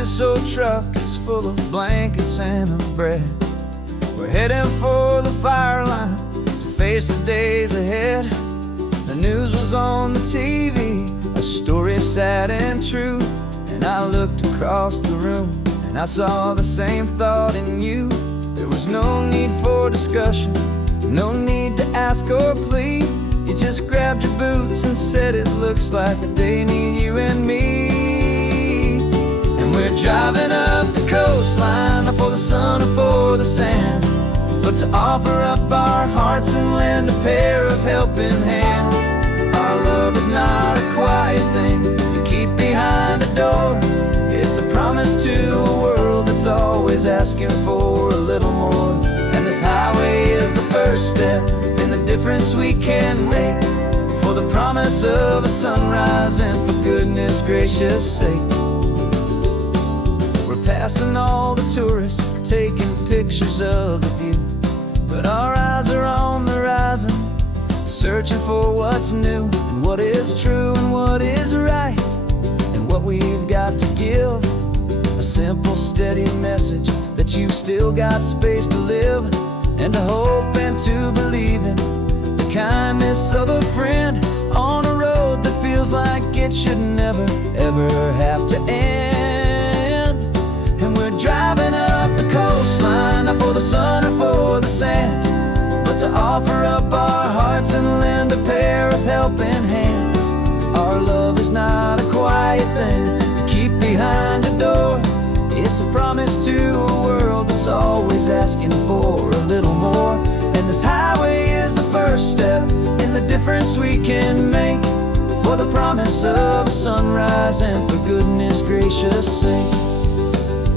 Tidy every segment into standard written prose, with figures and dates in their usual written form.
this old truck is full of blankets and of bread. We're heading for the fire line to face the days ahead. The news was on the TV, a story sad and true. And I looked across the room and I saw the same thought in you. There was no need for discussion, no need to ask or plead. You just grabbed your boots and said it looks like they need you and me. And we're driving up the coastline, not for the sun or for the sand, but to offer up our hearts and lend a pair of helping hands. Our love is not a quiet thing you keep behind a door. It's a promise to a world that's always asking for a little more. And this highway is the first step in the difference we can make, for the promise of a sunrise and for goodness gracious sake. We're passing all the tourists, taking pictures of the view, but our eyes are on the horizon, searching for what's new and what is true and what is right, and what we've got to give. A simple, steady message that you've still got space to live, and to hope and to believe in the kindness of a friend on a road that feels like it should never, ever have to end. And we're driving up the coastline, not for the sun or for the sand, but to offer up our hearts and lend a pair of helping hands. Our love is not a quiet thing to keep behind a door. It's a promise to a world that's always asking for a little more. And this highway is the first step in the difference we can make, for the promise of a sunrise and for goodness gracious sake.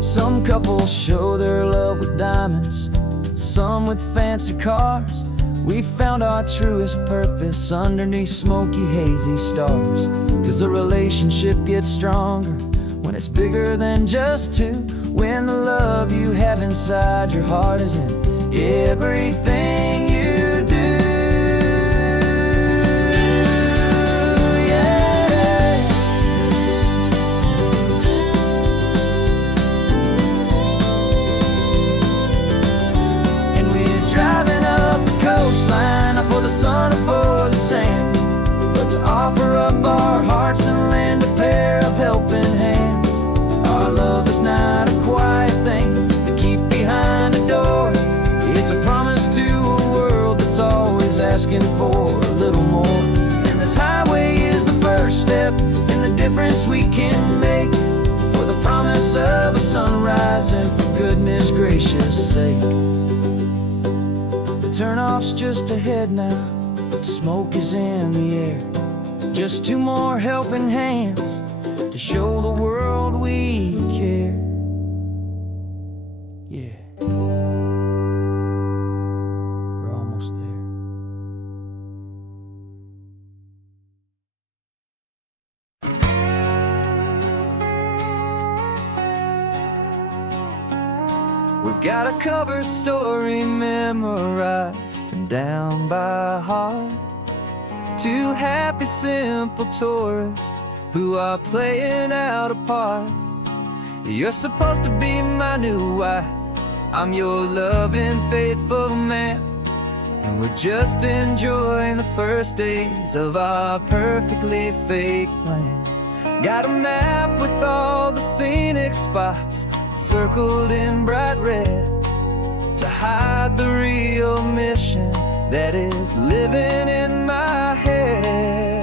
Some couples show their love with diamonds, some with fancy cars. We found our truest purpose underneath smoky, hazy stars. 'Cause a relationship gets stronger when it's bigger than just two, when the love you have inside your heart is in everything you do. Yeah. And we're driving up the coastline, not for the sun or for the sand, but to offer up our hearts and lend a pair of helping hands. Our love is not a quiet thing to keep behind a door. It's a promise to a world that's always asking for a little more. And this highway is the first step in the difference we can make, for the promise of a sunrise and for goodness gracious sake. The turnoff's just ahead now, smoke is in the air. Just two more helping hands to show the world we care. Yeah. We're almost there. We've got a cover story memorized and down by heart. Two happy, simple tourists who are playing out a part. You're supposed to be my new wife, I'm your loving, faithful man, and we're just enjoying the first days of our perfectly fake plan. Got a map with all the scenic spots circled in bright red, to hide the real mission that is living in my head.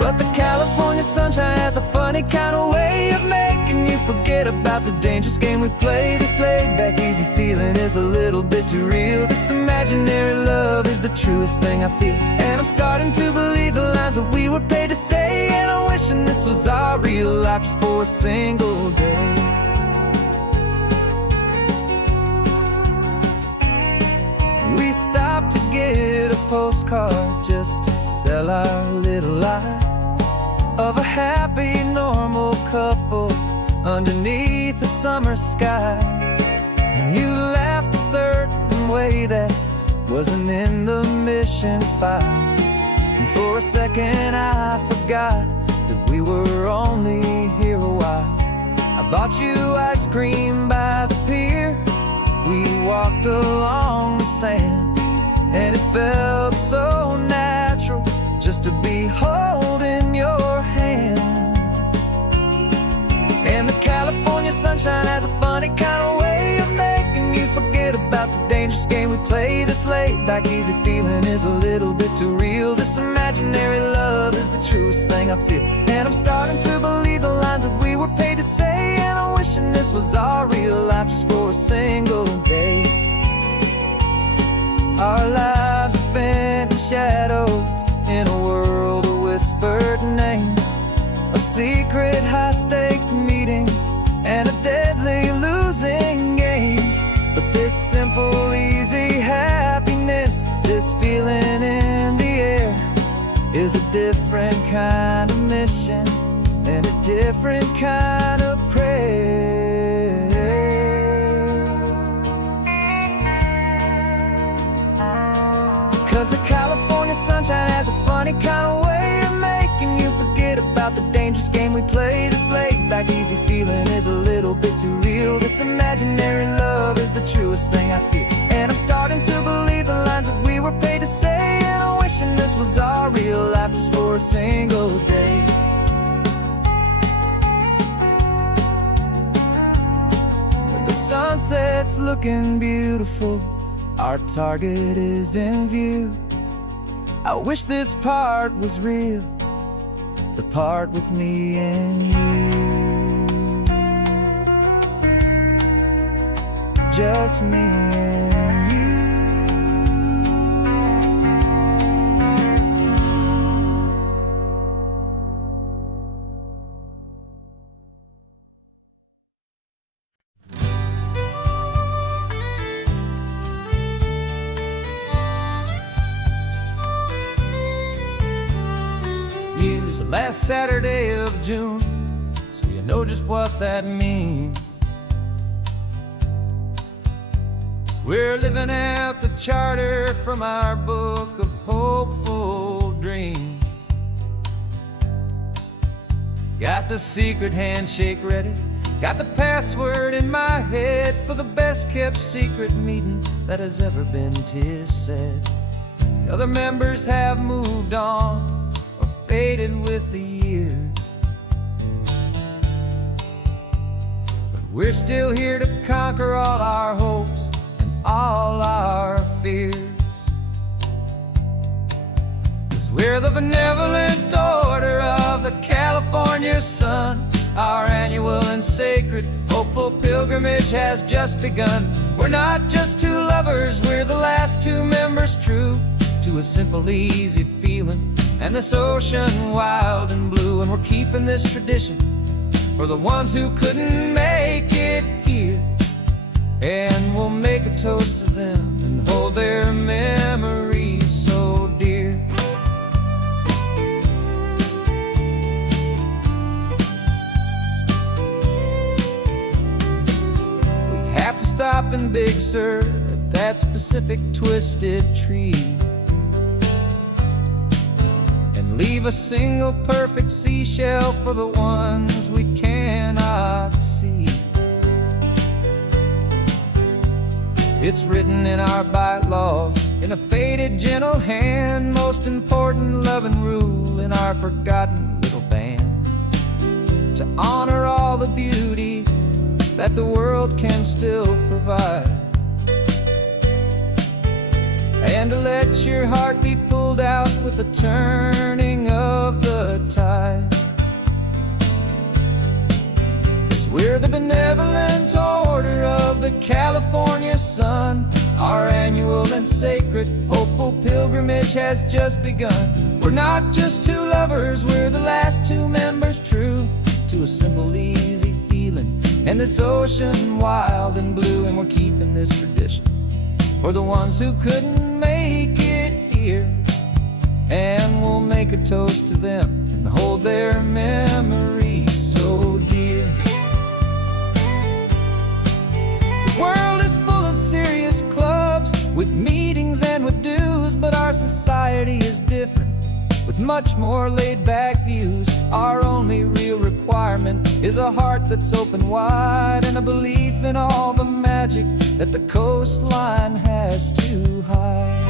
But the California sunshine has a funny kind of way of making you forget about the dangerous game we play. This laid-back, easy feeling is a little bit too real. This imaginary love is the truest thing I feel, and I'm starting to believe the lines that we were paid to say. And I'm wishing this was our real life just for a single day. We stopped to get a postcard just to sell our little lie of a happy, normal couple underneath the summer sky. And you laughed a certain way that wasn't in the mission file, and for a second I forgot that we were only here a while. I bought you ice cream by the pier. We walked along the sand, and it felt so natural just to be holding your hand. And the California sunshine has a funny kind of way of making you forget about the dangerous game we play. This laid back easy feeling is a little bit too real. This imaginary love is the truest thing I feel, and I'm starting to believe the lines that we were paid to say. And I'm wishing this was our real life just for a single day. Our lives are spent in shadows, in a world of whispered names, of secret high-stakes meetings and of deadly losing games. But this simple, easy happiness, this feeling in the air, is a different kind of mission and a different kind of prayer. 'Cause the California sunshine has a funny kind of way of making you forget about the dangerous game we play. This laid back easy feeling is a little bit too real. This imaginary love is the truest thing I feel, and I'm starting to believe the lines that we were paid to say. And I'm wishing this was our real life just for a single day. The sunset's looking beautiful, our target is in view. I wish this part was real, the part with me and you. Just me and you. Use the last Saturday of June, so you know just what that means. We're living out the charter from our book of hopeful dreams. Got the secret handshake ready, got the password in my head for the best kept secret meeting that has ever been, 'tis said. The other members have moved on or faded with the years, but we're still here to conquer all our hopes and all our fears. 'Cause we're the benevolent order of the California sun. Our annual and sacred hopeful pilgrimage has just begun. We're not just two lovers, we're the last two members true to a simple, easy feeling and this ocean wild and blue. And we're keeping this tradition for the ones who couldn't make it here, and we'll make a toast to them and hold their memories so dear. We have to stop in Big Sur at that specific twisted tree and leave a single perfect seashell for the ones we cannot see. It's written in our bylaws in a faded gentle hand, most important loving rule in our forgotten little band, to honor all the beauty that the world can still provide, and to let your heart be pulled out with the turning of the tide. 'Cause we're the benevolent order of the California sun. Our annual and sacred hopeful pilgrimage has just begun. We're not just two lovers, we're the last two members true to a simple, easy feeling and this ocean wild and blue. And we're keeping this tradition for the ones who couldn't make it here, and we'll make a toast to them and hold their memories so dear. The world is full of serious clubs with meetings and with dues, but our society is different. with much more laid-back views. Our only real requirement is a heart that's open wide, and a belief in all the magic that the coastline has to hide.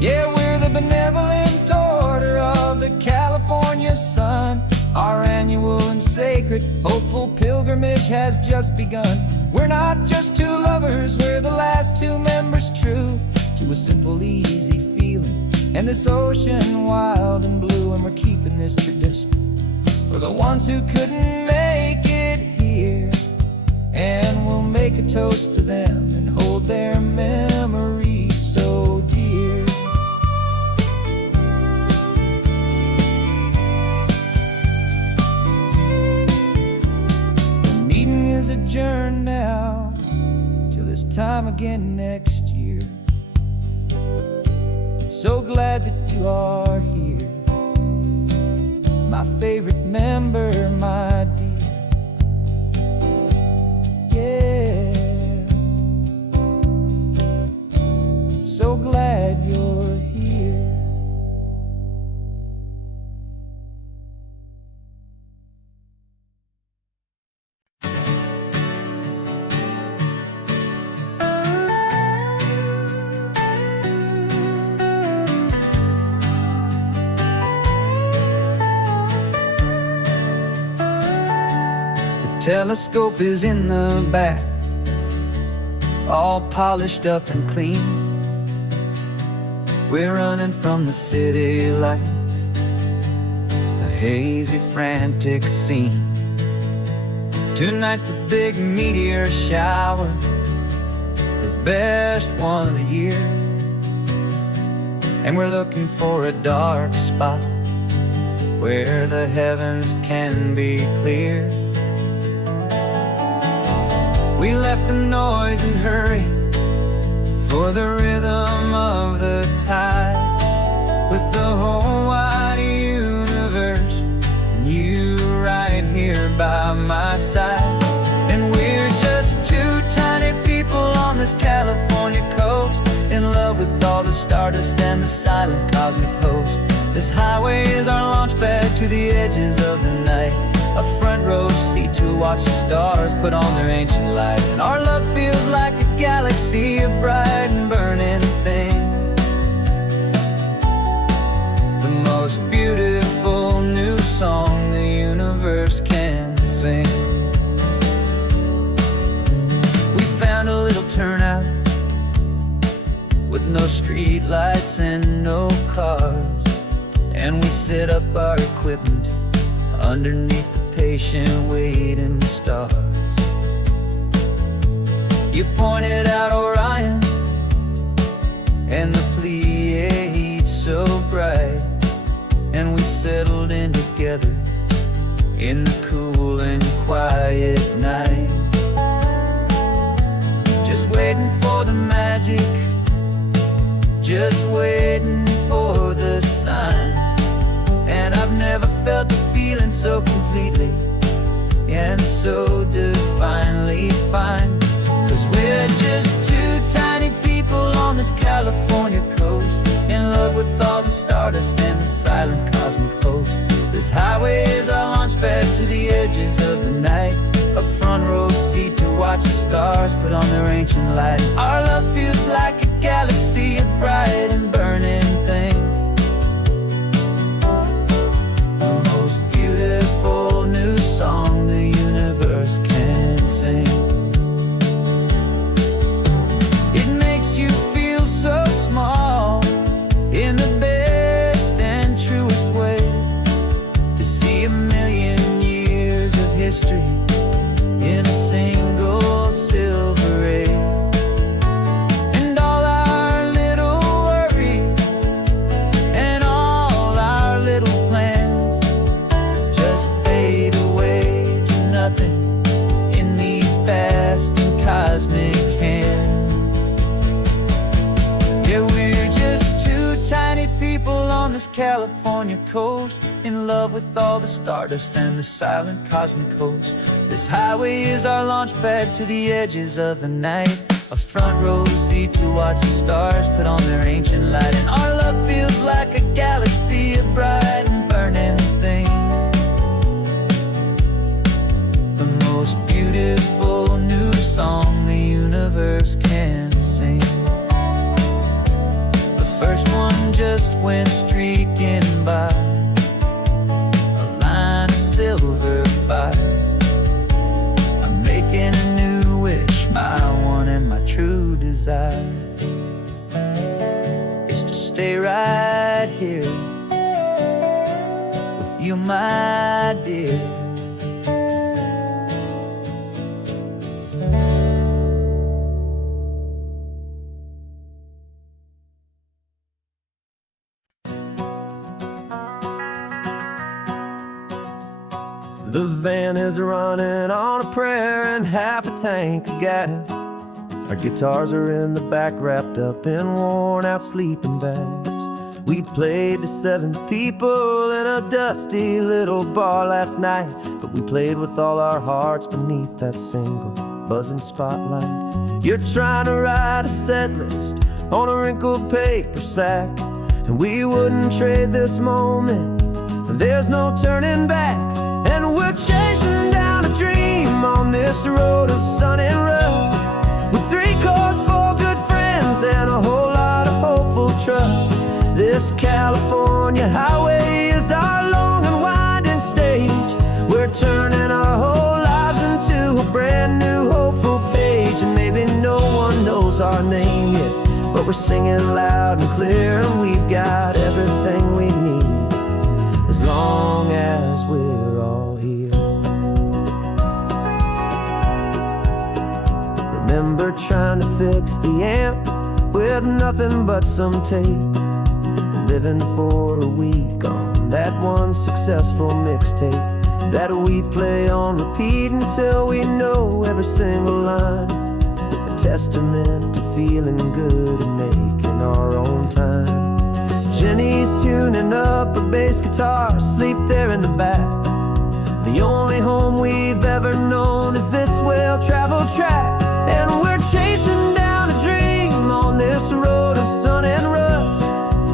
Yeah, we're the benevolent order of the California sun. Our annual and sacred, hopeful pilgrimage has just begun. We're not just two lovers, we're the last two members true to a simple, easy feeling, and this ocean wild and blue. And we're keeping this tradition for the ones who couldn't make it here, and we'll make a toast to them and hold their memories so dear. Adjourn now till this time again next year. So glad that you are here, my favorite member, my dear. Yeah, so glad you're here. Telescope is in the back, all polished up and clean. We're running from the city lights, a hazy, frantic scene. Tonight's the big meteor shower, the best one of the year. And we're looking for a dark spot where the heavens can be clear. We left the noise and hurry for the rhythm of the tide, with the whole wide universe and you right here by my side. And we're just two tiny people on this California coast, in love with all the stardust and the silent cosmic host. This highway is our launch pad to the edges of the night, a front row seat to watch the stars put on their ancient light. And our love feels like a galaxy, a bright and burning thing, the most beautiful new song the universe can sing. We found a little turnout with no street lights and no cars, and we set up our equipment underneath the patient waiting stars. You pointed out Orion and the Pleiades so bright, and we settled in together in the cool and quiet night, just waiting for the magic, just waiting for the sign. And I've never felt the feeling so completely and so divinely fine, 'cause we're just two tiny people on this California coast, in love with all the stardust and the silent cosmic host. This highway is our launch pad to the edges of the night, a front row seat to watch the stars put on their ancient light. Our love feels like a galaxy, a bright and burning thing, the most beautiful new song the universe can sing. It makes you feel so small in the best and truest way, to see a million years of history in a single silver ray. And all our little worries and all our little plans just fade away to nothing in these vast and cosmic hands. Yeah, we're just two tiny people on this California coast, in love with all the stardust and the silent cosmic host. This highway is our launch pad to the edges of the night, a front row seat to watch the stars put on their ancient light. And our love feels like a galaxy of bright and burning things, the most beautiful new song the universe can sing. The first one just went streaking by, a line of silver fire. I'm making a new wish, my one and my true desire is to stay right here with you, my dear. The van is running on a prayer and half a tank of gas. Our guitars are in the back, wrapped up in worn-out sleeping bags. We played to 7 people in a dusty little bar last night, but we played with all our hearts beneath that single buzzing spotlight. You're trying to write a set list on a wrinkled paper sack, and we wouldn't trade this moment, and there's no turning back. And we're chasing down a dream on this road of sun and rust, with 3 chords, 4 good friends, and a whole lot of hopeful trust. This California highway is our long and winding stage. We're turning our whole lives into a brand new hopeful page. And maybe no one knows our name yet, but we're singing loud and clear, and we've got everything we need, as long as we're all here. Remember trying to fix the amp with nothing but some tape, living for a week on that one successful mixtape that we play on repeat until we know every single line, a testament to feeling good and making our own time. Jenny's tuning up her bass guitar, asleep there in the back. The only home we've ever known is this well-traveled track. And we're chasing down a dream on this road of sun and rust,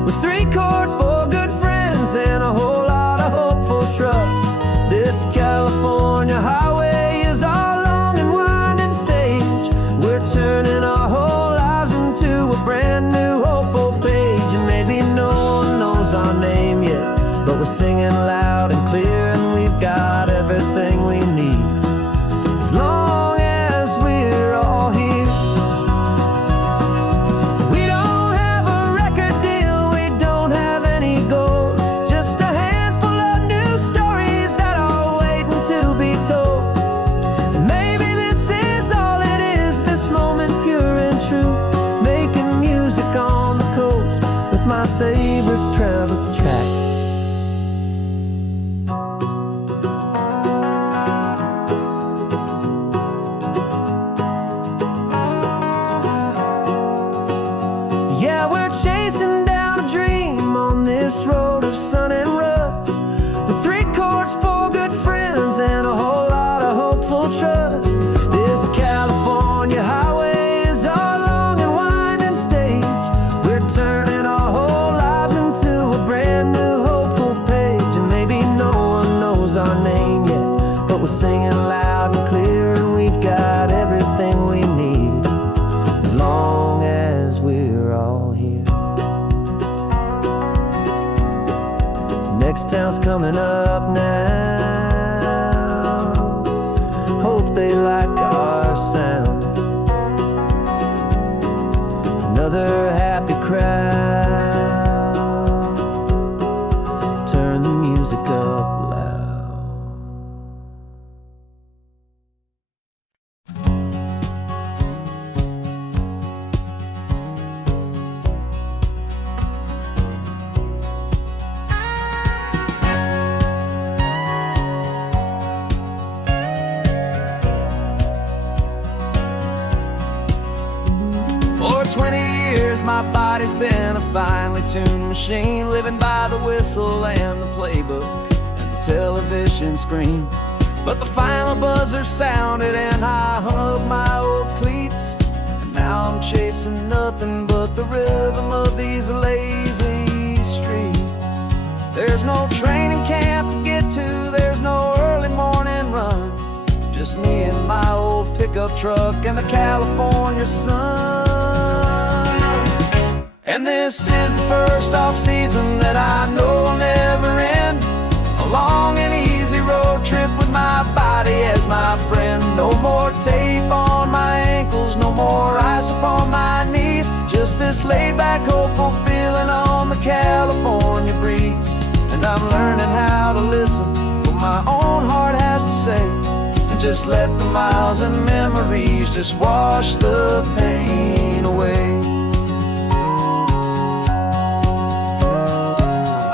with 3 chords, 4 good friends, and a whole lot of hopeful trust. This California highway is our long and winding stage. We're turning our whole lives into a brand new hopeful page. And maybe no one knows our name yet, but we're singing loud and clear, and we've got everything we need, as long as we're all here. We don't have a record deal, we don't have any gold, just a handful of new stories that are waiting to be told. And maybe this is all it is, this moment pure and true, making music on the coast with my favorite travel track. Yeah, we're chasing down a dream on this road of sun and rust, with 3 chords, 4 good friends, and a whole lot of hopeful trust. This California highway is our long and winding stage. We're turning our whole lives into a brand new hopeful page. And maybe no one knows our name yet, but we're singing loud and clear, and we've got everything we need, as long as we're all here. Next town's coming up now, hope they like our sound. Another happy crowd, turn the music up loud. 20 years my body's been a finely tuned machine, living by the whistle and the playbook and the television screen. But the final buzzer sounded and I hung up my old cleats, and now I'm chasing nothing but the rhythm of these lazy streets. There's no training camp to get to, there's no early morning run, just me and my old pickup truck and the California sun. And this is the first off-season that I know will never end, a long and easy road trip with my body as my friend. No more tape on my ankles, no more ice upon my knees, just this laid-back, hopeful feeling on the California breeze. And I'm learning how to listen what my own heart has to say, and just let the miles and memories just wash the pain away.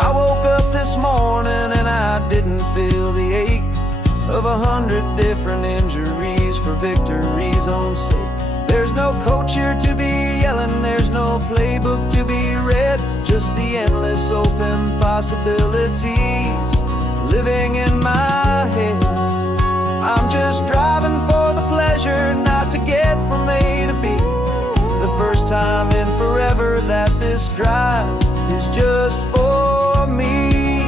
I woke up this morning and I didn't feel the ache of 100 different injuries for victory's own sake. There's no coach here to be yelling, there's no playbook to be read, just the endless open possibilities living in my head. I'm just driving for the pleasure, not to get from A to B. The first time in forever that this drive is just for me.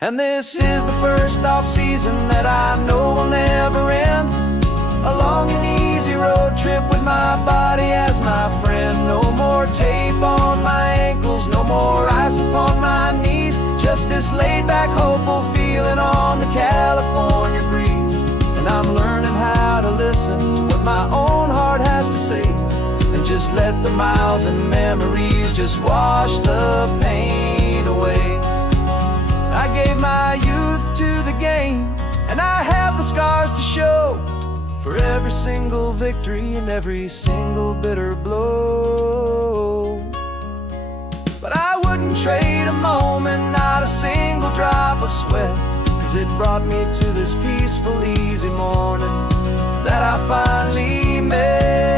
And this is the first off-season that I know will never end, a long and easy road trip with my body as my friend. No more tape on my ankles, no more ice upon my knees, just this laid-back, hopeful feeling on the California breeze. And I'm learning how to listen to what my own heart has to say, and just let the miles and memories just wash the pain away. I gave my youth to the game, and I have the scars to show for every single victory and every single bitter blow. But I wouldn't trade a moment, not a single drop of sweat, 'cause it brought me to this peaceful, easy morning that I finally met.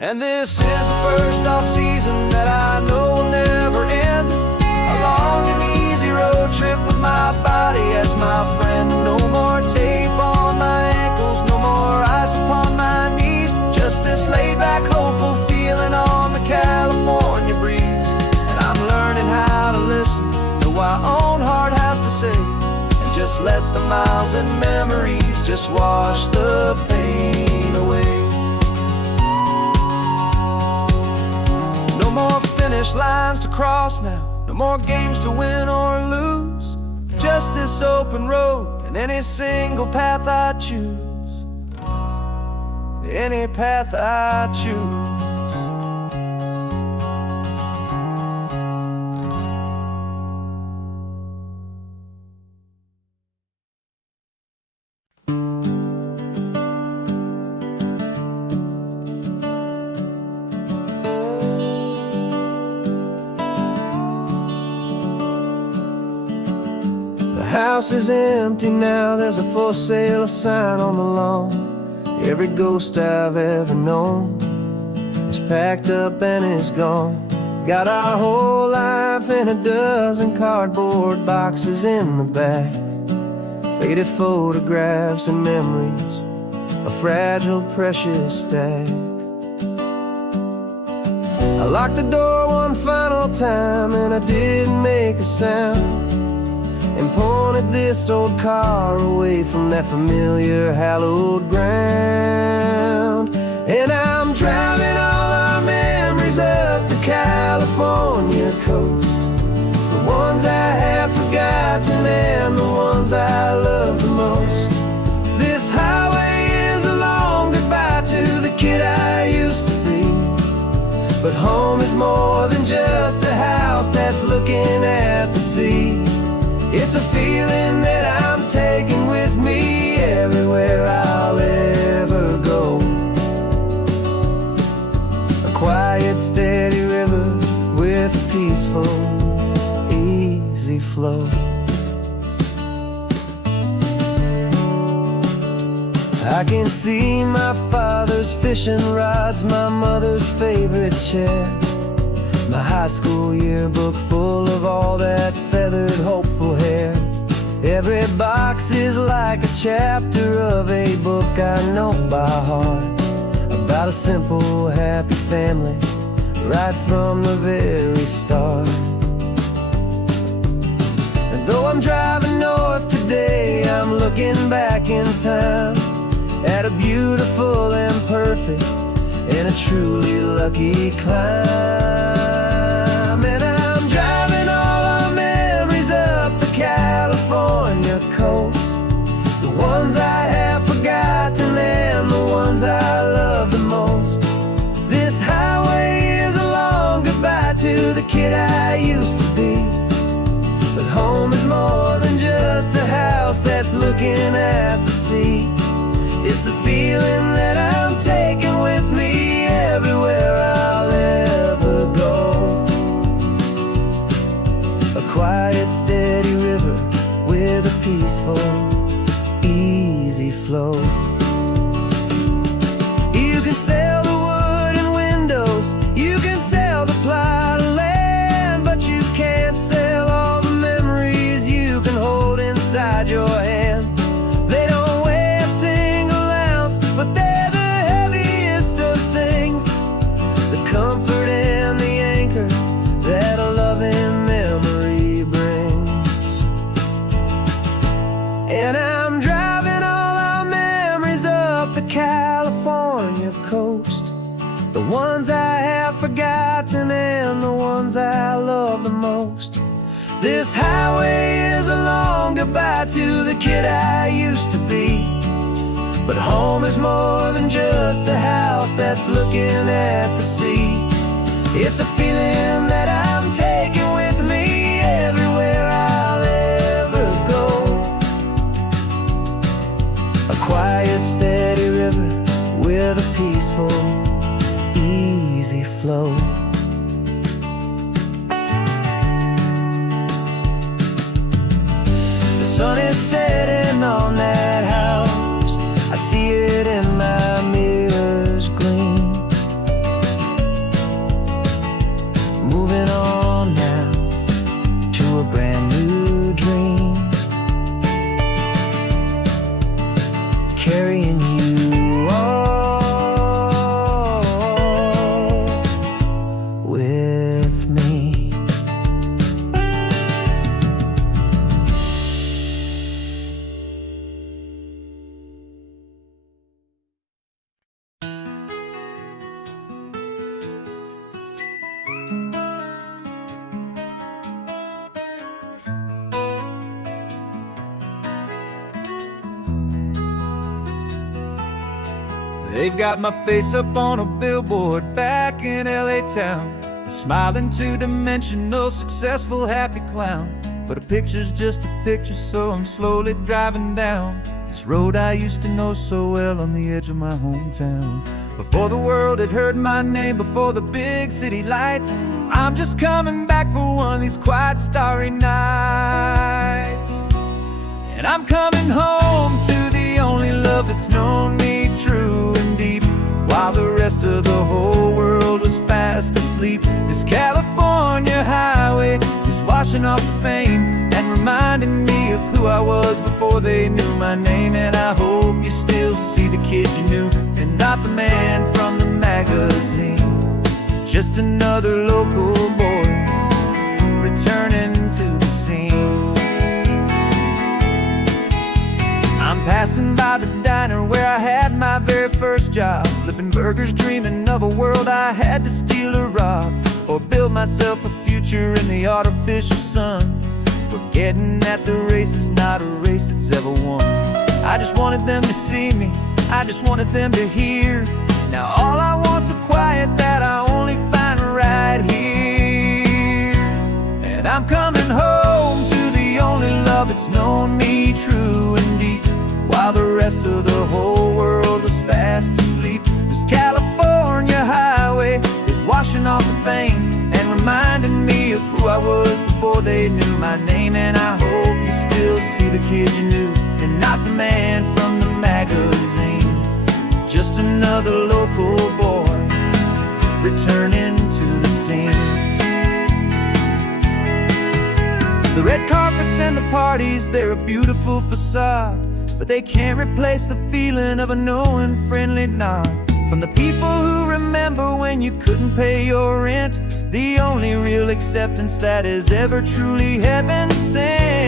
And this is the first off-season that I know will never end, a long and easy road trip with my body as my friend. No more tape on my ankles, no more ice upon my knees, just this laid-back, hopeful feeling on the California breeze. And I'm learning how to listen to what my own heart has to say, and just let the miles and memories just wash the pain away. No more finish lines to cross now, no more games to win or lose, just this open road and any single path I choose, any path I choose. The house is empty now, there's a for sale sign on the lawn. Every ghost I've ever known is packed up and is gone. Got our whole life in a dozen cardboard boxes in the back, faded photographs and memories, a fragile, precious stack. I locked the door one final time and I didn't make a sound, and pointed this old car away from that familiar hallowed ground. And I'm driving all our memories up the California coast, the ones I have forgotten and the ones I love the most. This highway is a long goodbye to the kid I used to be, but home is more than just a house that's looking at the sea. It's a feeling that I'm taking with me everywhere I'll ever go. A quiet, steady river with a peaceful, easy flow. I can see my father's father's fishing rods, my mother's favorite chair, my high school yearbook full of all that feathered, hopeful hair. Every box is like a chapter of a book I know by heart, about a simple, happy family, right from the very start. And though I'm driving north today, I'm looking back in time at a beautiful and perfect and a truly lucky climb. And I'm driving all our memories up the California coast, the ones I have forgotten and the ones I love the most. This highway is a long goodbye to the kid I used to be, but home is more than just a house that's looking at the sea. It's a feeling that I'm taking with me everywhere I'll ever go. A quiet, steady river with a peaceful, easy flow. You can sail the wooden windows, you can sail the plot of land, but you can't sail all the memories you can hold inside your hand. They don't weigh a single ounce, but they're the heaviest of things, the comfort and the anchor that a loving memory brings. And I'm driving all our memories up the California coast, the ones I have forgotten and the ones I love the most. This highway is a long goodbye to the kid I used to be, but home is more than just a house that's looking at the sea. It's a feeling that I'm taking with me everywhere I'll ever go. A quiet, steady river with a peaceful, easy flow. The sun is setting on that house, I see it in my mirror's gleam. Moving on now to a brand new dream, carrying you all with me. They've got my face up on a billboard back in LA town, a smiling two-dimensional, successful, happy clown. But a picture's just a picture, so I'm slowly driving down this road I used to know so well on the edge of my hometown. Before the world had heard my name, before the big city lights, I'm just coming back for one of these quiet, starry nights. And I'm coming home to the only love that's known me true and deep, while the rest of the whole world was fast asleep. This California highway is washing off the fame and reminding me of who I was before they knew my name. And I hope you still see the kid you knew, and not the man from the magazine. Just another local boy returning to the scene. I'm passing by the diner where I had my very first job, flipping burgers, dreaming of a world I had to steal or rob, or build myself a future in the artificial sun, forgetting that the race is not a race that's ever won. I just wanted them to see me, I just wanted them to hear. Now all I want's a quiet that I only find right here. And I'm coming home to the only love that's known me true and deep, while the rest of the whole world was fast asleep. This California highway is washing off the fame and reminding me of who I was before they knew my name. And I hope you still see the kid you knew, and not the man from the magazine. Just just another local boy returning to the scene. The red carpets and the parties, they're a beautiful facade, but they can't replace the feeling of a knowing, friendly nod from the people who remember when you couldn't pay your rent. The only real acceptance that is ever truly heaven sent.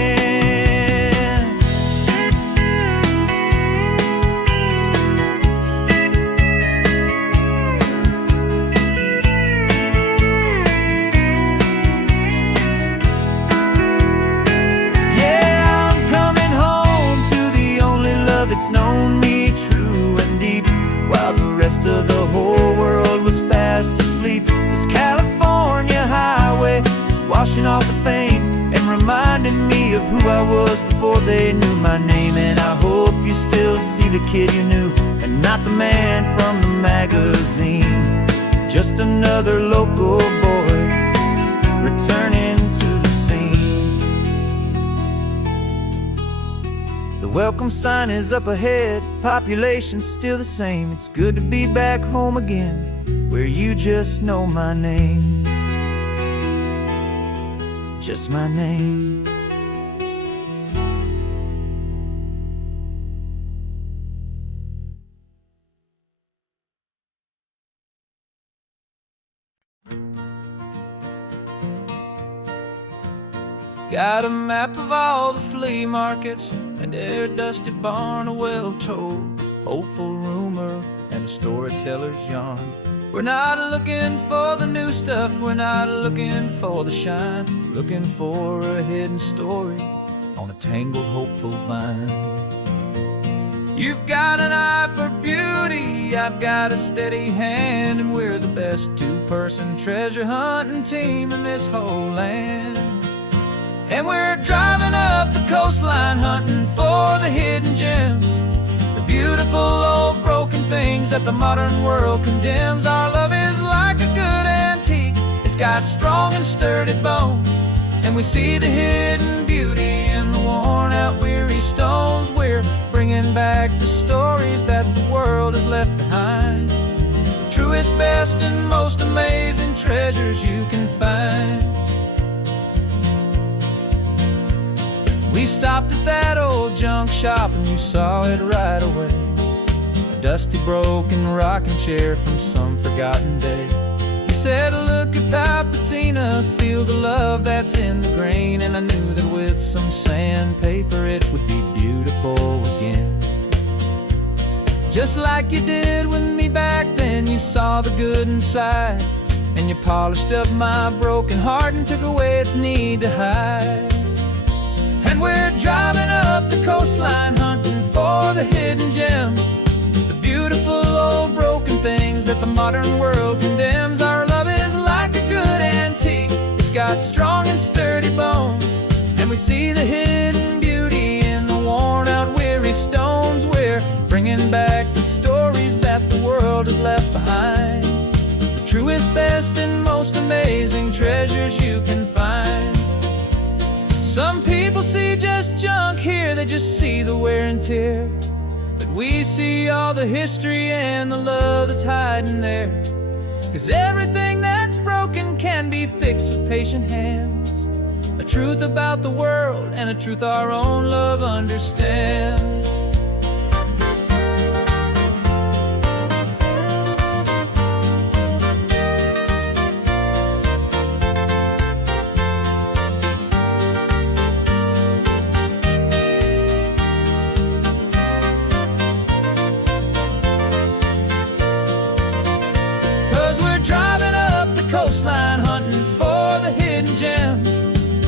Yeah, I'm coming home to the only love that's known me true and deep, while the rest of the whole world was fast asleep. This California highway is washing off the fame and reminding me of who I was before they knew my name. And I hope you still see the kid you knew and not the man from the magazine. Just another local boy returning to the scene. The welcome sign is up ahead, population's still the same. It's good to be back home again, where you just know my name. Just my name. Got a map of all the flea markets and every dusty barn, a well-told, hopeful rumor, and a storyteller's yarn. We're not looking for the new stuff, we're not looking for the shine, looking for a hidden story on a tangled, hopeful vine. You've got an eye for beauty, I've got a steady hand, and we're the best two-person treasure hunting team in this whole land. And we're driving up the coastline hunting for the hidden gems, the beautiful old broken things that the modern world condemns. Our love is like a good antique, it's got strong and sturdy bones, and we see the hidden beauty in the worn out weary stones. We're bringing back the stories that the world has left behind, the truest, best, and most amazing treasures you can find. We stopped at that old junk shop and you saw it right away, a dusty, broken rocking chair from some forgotten day. You said, look at Papatina, feel the love that's in the grain, and I knew that with some sandpaper it would be beautiful again. Just like you did with me back then, you saw the good inside, and you polished up my broken heart and took away its need to hide. And we're driving up the coastline hunting for the hidden gems, the beautiful old broken things that the modern world condemns. Our love is like a good antique, it's got strong and sturdy bones, and we see the hidden beauty in the worn out weary stones. We're bringing back the stories that the world has left behind, the truest, best, and most amazing treasures you can find. Some people see just junk here, they just see the wear and tear, but we see all the history and the love that's hiding there. 'Cause everything that's broken can be fixed with patient hands, a truth about the world and a truth our own love understands. 'Cause we're driving up the coastline hunting for the hidden gems,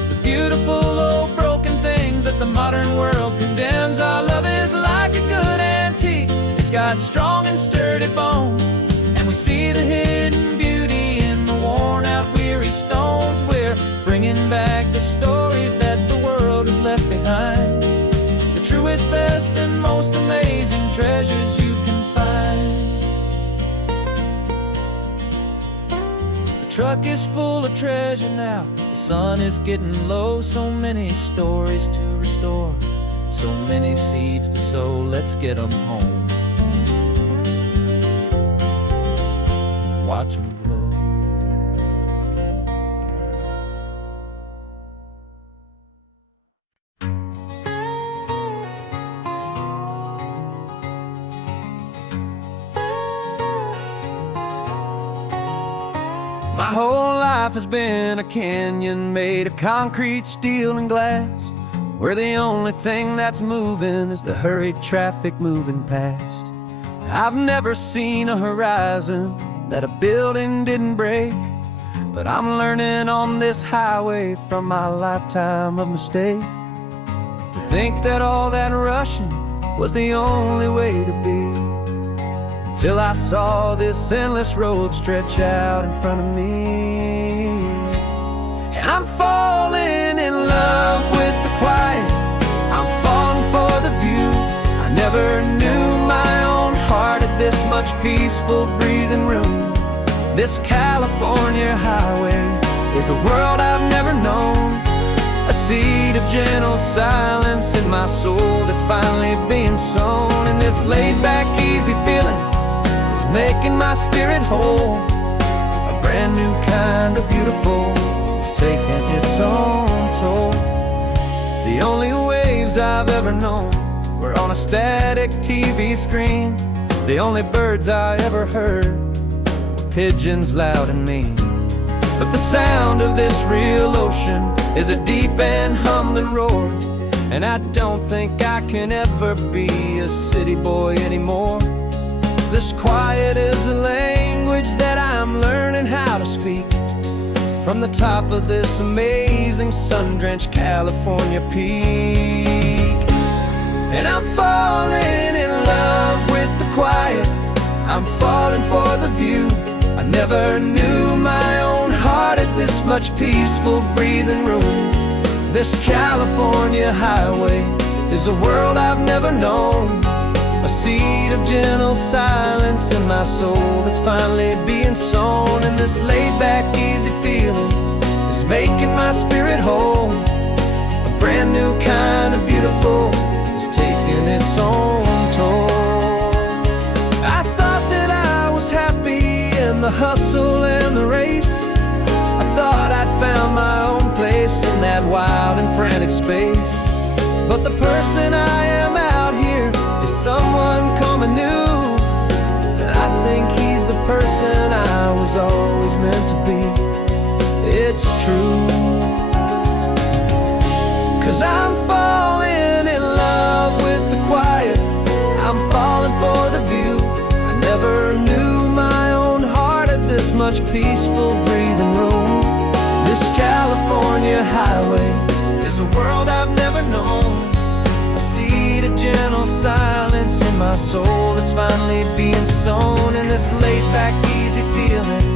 the beautiful old broken things that the modern world condemns. Our love is like a good antique, it's got strong and sturdy bones, and we see the hidden beauty in the worn out weary stones. We're bringing back the stories that the world has left behind, the truest, best, and most amazing treasures you can find. The truck is full of treasure now, the sun is getting low. So many stories to restore, so many seeds to sow. Let's get them home. watch 'em blow. My whole life has been a canyon made of concrete, steel, and glass, where the only thing that's moving is the hurried traffic moving past. I've never seen a horizon that a building didn't break, but I'm learning on this highway from my lifetime of mistake to think that all that rushing was the only way to be, till I saw this endless road stretch out in front of me. And I'm falling in love with the quiet, I'm falling for the view. I never knew my own heart had this much peaceful breathing room. This California highway is a world I've never known, a seed of gentle silence in my soul that's finally being sown. And this laid-back, easy feeling is making my spirit whole. A brand new kind of beautiful is taking its own toll. The only waves I've ever known were on a static TV screen. The only birds I ever heard were pigeons loud and mean. But the sound of this real ocean is a deep and humbling roar, and I don't think I can ever be a city boy anymore. This quiet is a language that I'm learning how to speak from the top of this amazing sun-drenched California peak. And I'm falling in love with the quiet, I'm falling for the view. I never knew my own heart had this much peaceful breathing room. This California highway is a world I've never known, a seed of gentle silence in my soul that's finally being sown. And this laid-back, easy feeling is making my spirit whole. A brand new kind of beautiful is taking its own toll. I thought that I was happy in the hustle and the race. I thought I'd found my own place in that wild and frantic space. But the person I am out here is someone coming new, and I think he's the person I was always meant to be. It's true, 'cause I'm falling in love with the quiet, I'm falling for the view. I never knew my own heart had this much peaceful breathing room. This California highway is a world I've never known, a seed of gentle silence in my soul that's finally being sown. And this laid-back, easy feeling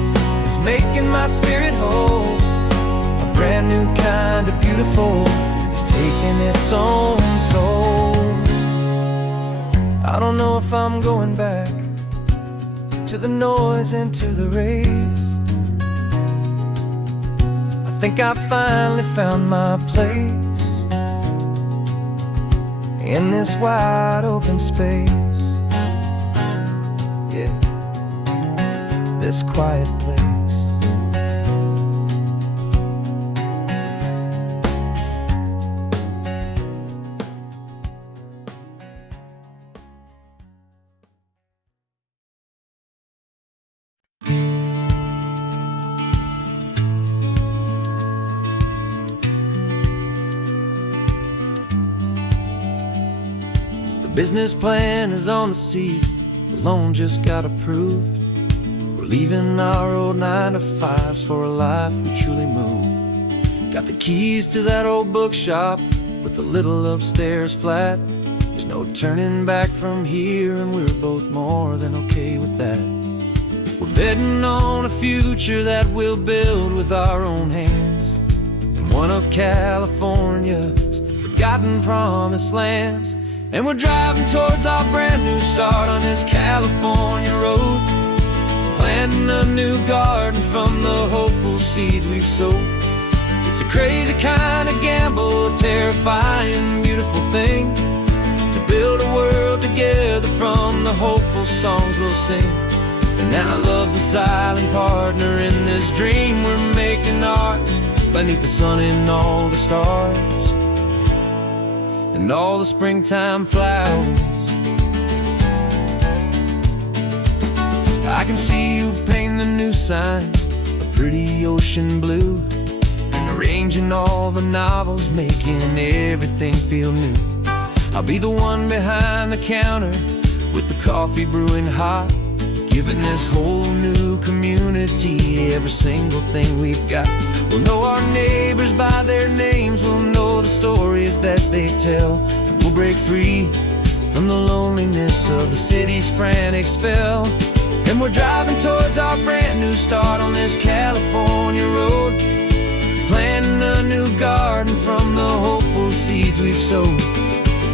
is making my spirit whole. A brand new kind of beautiful is taking its own toll. I don't know if I'm going back to the noise and to the race. I think I finally found my place in this wide open space. Yeah, this quiet place. Business plan is on the seat, the loan just got approved. We're leaving our old 9-to-5s for a life we truly move. Got the keys to that old bookshop with the little upstairs flat. There's no turning back from here, and we're both more than okay with that. We're betting on a future that we'll build with our own hands, in one of California's forgotten promised lands. And we're driving towards our brand new start on this California road, planting a new garden from the hopeful seeds we've sowed. It's a crazy kind of gamble, a terrifying, beautiful thing, to build a world together from the hopeful songs we'll sing. And And our love's a silent partner in this dream we're making ours, beneath the sun and all the stars and all the springtime flowers. I can see you painting a new sign, a pretty ocean blue, and arranging all the novels, making everything feel new. I'll be the one behind the counter with the coffee brewing hot, giving this whole new community every single thing we've got. We'll know our neighbors by their names, we'll know the stories that they tell, and we'll break free from the loneliness of the city's frantic spell. And we're driving towards our brand new start on this California road, planting a new garden from the hopeful seeds we've sowed.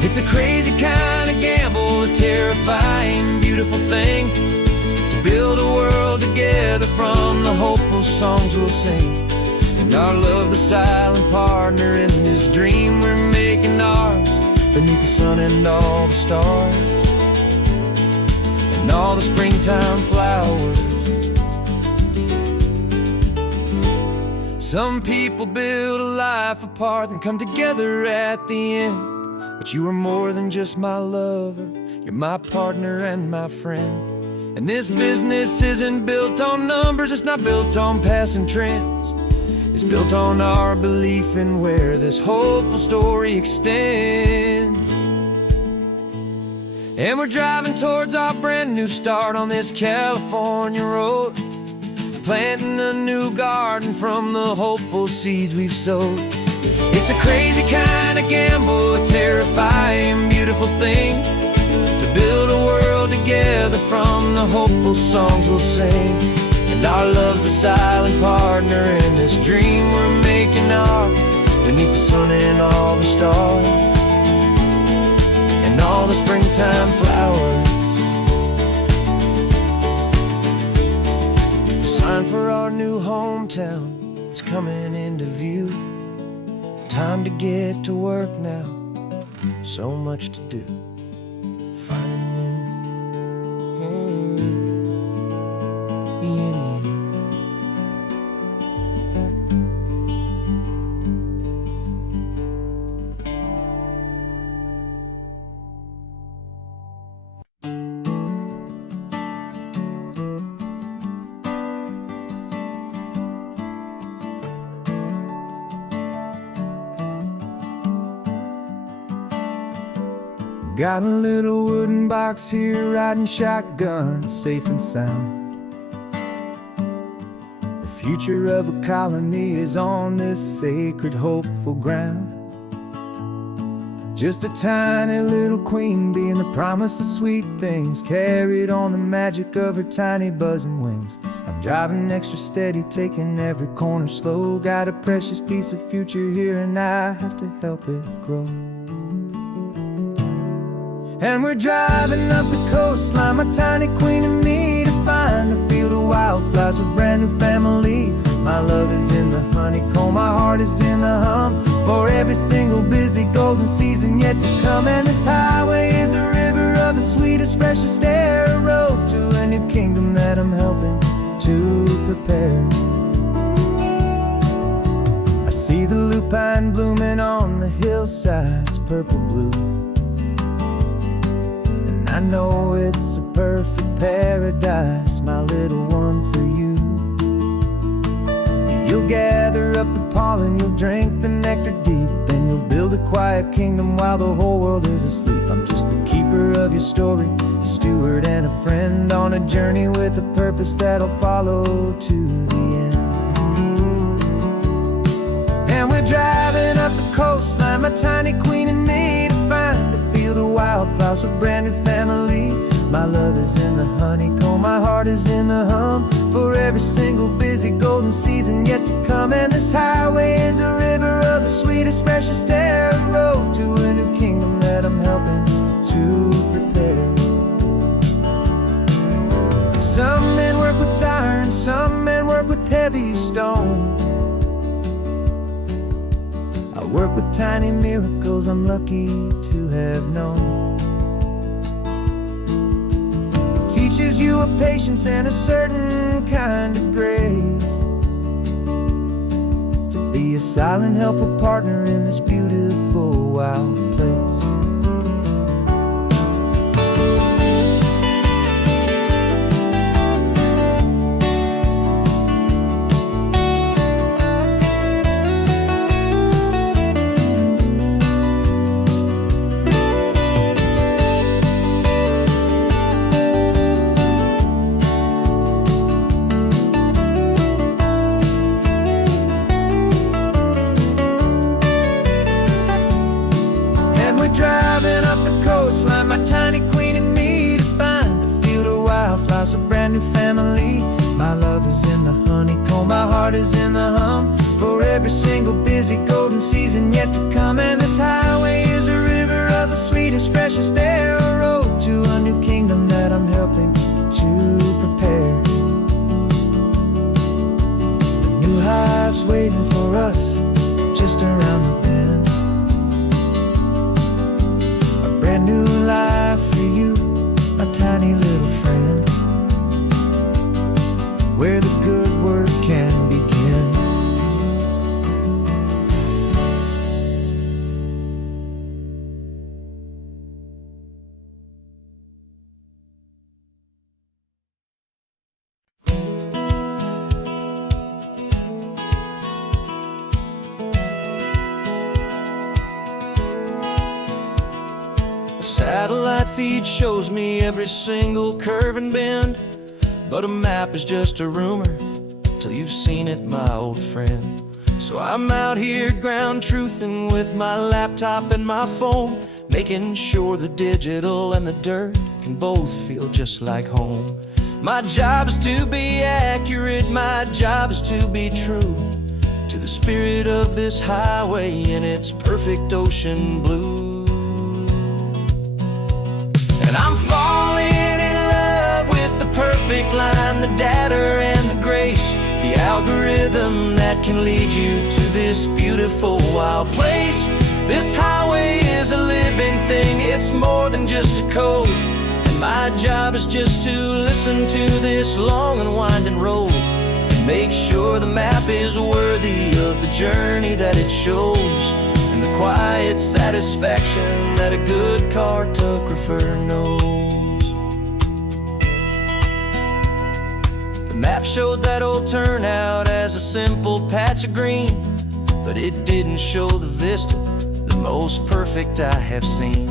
It's a crazy kind of gamble, a terrifying, beautiful thing, to build a world together from the hopeful songs we'll sing. And our love's the silent partner in this dream we're making ours, beneath the sun and all the stars and all the springtime flowers. Some people build a life apart and come together at the end, but you are more than just my lover, you're my partner and my friend. And this business isn't built on numbers, it's not built on passing trends, it's built on our belief in where this hopeful story extends. And we're driving towards our brand new start on this California road, planting a new garden from the hopeful seeds we've sowed. It's a crazy kind of gamble, a terrifying, beautiful thing, to build a world together from the hopeful songs we'll sing. And our love's a silent partner in this dream we're making ours, beneath the sun and all the stars and all the springtime flowers. The sign for our new hometown is coming into view. Time to get to work now, so much to do. Finding me in you. Got a little wooden box here, riding shotgun, safe and sound. The future of a colony is on this sacred, hopeful ground. Just a tiny little queen bee and the promise of sweet things, carried on the magic of her tiny buzzing wings. I'm driving extra steady, taking every corner slow. Got a precious piece of future here and I have to help it grow. And we're driving up the coastline, my tiny queen and me, to find a field of wildflowers with a brand new family. My love is in the honeycomb, my heart is in the hum, for every single busy golden season yet to come. And this highway is a river of the sweetest, freshest air, a road to a new kingdom that I'm helping to prepare. I see the lupine blooming on the hillsides, purple blue, I know it's a perfect paradise, my little one, for you. You'll gather up the pollen, you'll drink the nectar deep, and you'll build a quiet kingdom while the whole world is asleep. I'm just the keeper of your story, a steward and a friend, on a journey with a purpose that'll follow to the end. And we're driving up the coastline, my tiny queen and me, to find a field of wildflowers with a brand new family. My love is in the honeycomb, my heart is in the hum, for every single busy golden season yet to come. And this highway is a river of the sweetest, freshest air, a road to a new kingdom that I'm helping to prepare. Some men work with iron, some men work with heavy stone. I work with tiny miracles I'm lucky to have known. teaches you a patience and a certain kind of grace, to be a silent helper partner in this beautiful wild place. Driving up the coastline, my tiny queen and me, to find a field of wildflowers, a brand new family. My love is in the honeycomb, my heart is in the hum, for every single busy golden season yet to come. And this highway is a river of the sweetest, freshest air, a road to a new kingdom that I'm helping to prepare. The new hive's waiting for us just around the bend. Brand new life for you, my tiny little friend, where the good work can begin. Satellite feed shows me every single curve and bend, but a map is just a rumor till you've seen it, my old friend. So I'm out here ground truthing with my laptop and my phone, making sure the digital and the dirt can both feel just like home. My job is to be accurate, my job is to be true to the spirit of this highway in its perfect ocean blue. And I'm falling in love with the perfect line, the data and the grace, the algorithm that can lead you to this beautiful wild place. This highway is a living thing, it's more than just a code. And my job is just to listen to this long and winding road, and make sure the map is worthy of the journey that it shows, and the quiet satisfaction that a good cartographer knows. The map showed that old turnout as a simple patch of green, but it didn't show the vista, the most perfect I have seen.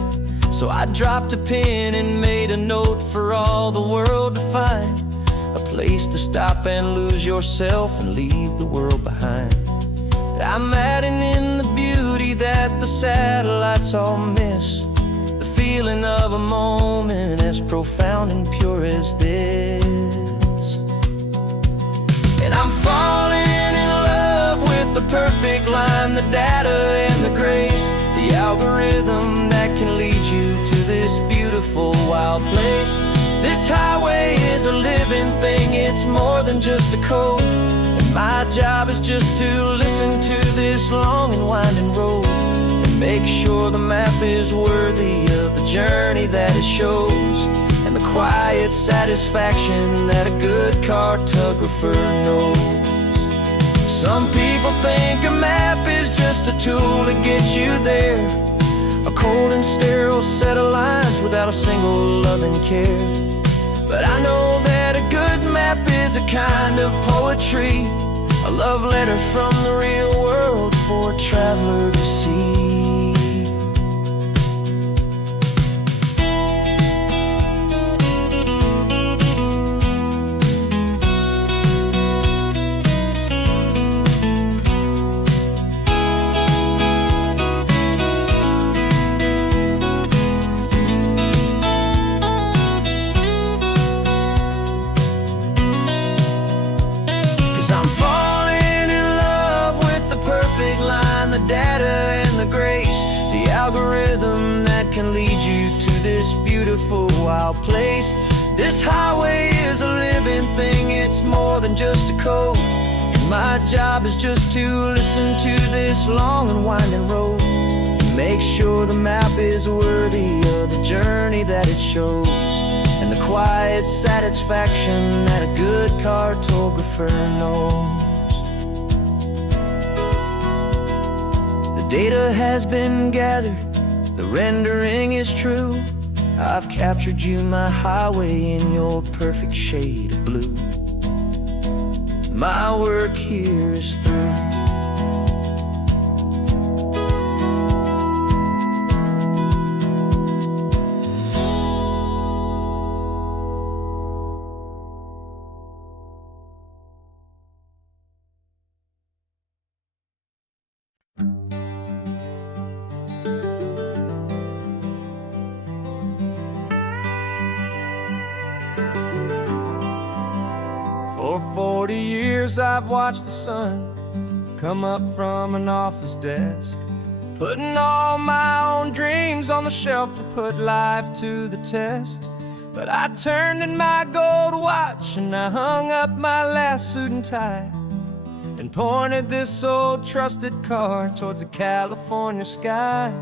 So I dropped a pin and made a note for all the world to find, a place to stop and lose yourself and leave the world behind. I'm adding in the beauty that the satellites all miss, the feeling of a moment as profound and pure as this. And I'm falling in love with the perfect line, the data and the grace, the algorithm that can lead you to this beautiful wild place. This highway is a living thing, it's more than just a code. My job is just to listen to this long and winding road, and make sure the map is worthy of the journey that it shows, and the quiet satisfaction that a good cartographer knows. Some people think a map is just a tool to get you there, a cold and sterile set of lines without a single loving care. But I know that a good map is a kind of poetry, a love letter from the real world for a traveler to see. I'm falling in love with the perfect line, the data and the grace, the algorithm that can lead you to this beautiful wild place. This highway is a living thing, it's more than just a code, and my job is just to listen to this long and winding road, make sure the map is worthy of the journey that it shows, and the quiet satisfaction that a good cartographer knows. The data has been gathered, the rendering is true. I've captured you, my highway, in your perfect shade of blue. My work here is through. For 40 years I've watched the sun come up from an office desk, putting all my own dreams on the shelf to put life to the test. But I turned in my gold watch and I hung up my last suit and tie, and pointed this old trusted car towards the California sky.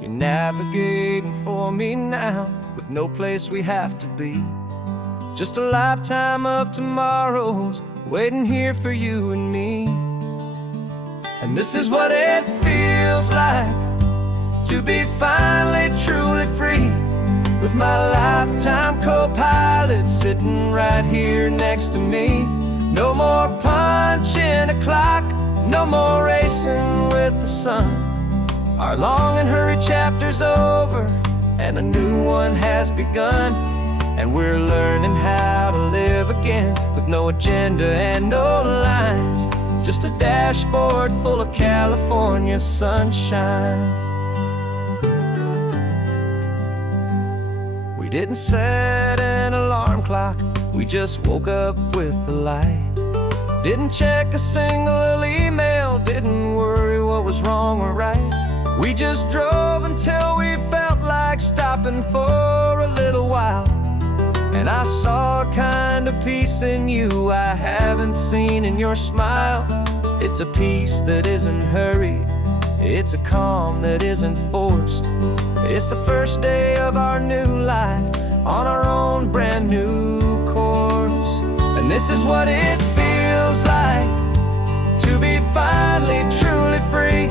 You're navigating for me now, with no place we have to be. Just a lifetime of tomorrows waiting here for you and me. And this is what it feels like to be finally truly free, with my lifetime co-pilot sitting right here next to me. No more punching a clock, no more racing with the sun. Our long and hurried chapter's over, and a new one has begun. And we're learning how to live again, with no agenda and no lines, just a dashboard full of California sunshine. We didn't set an alarm clock, we just woke up with the light. Didn't check a single email, didn't worry what was wrong or right. We just drove until we felt like stopping for a little while. And I saw a kind of peace in you I haven't seen in your smile. It's a peace that isn't hurried, it's a calm that isn't forced. It's the first day of our new life on our own brand new course. And this is what it feels like to be finally truly free,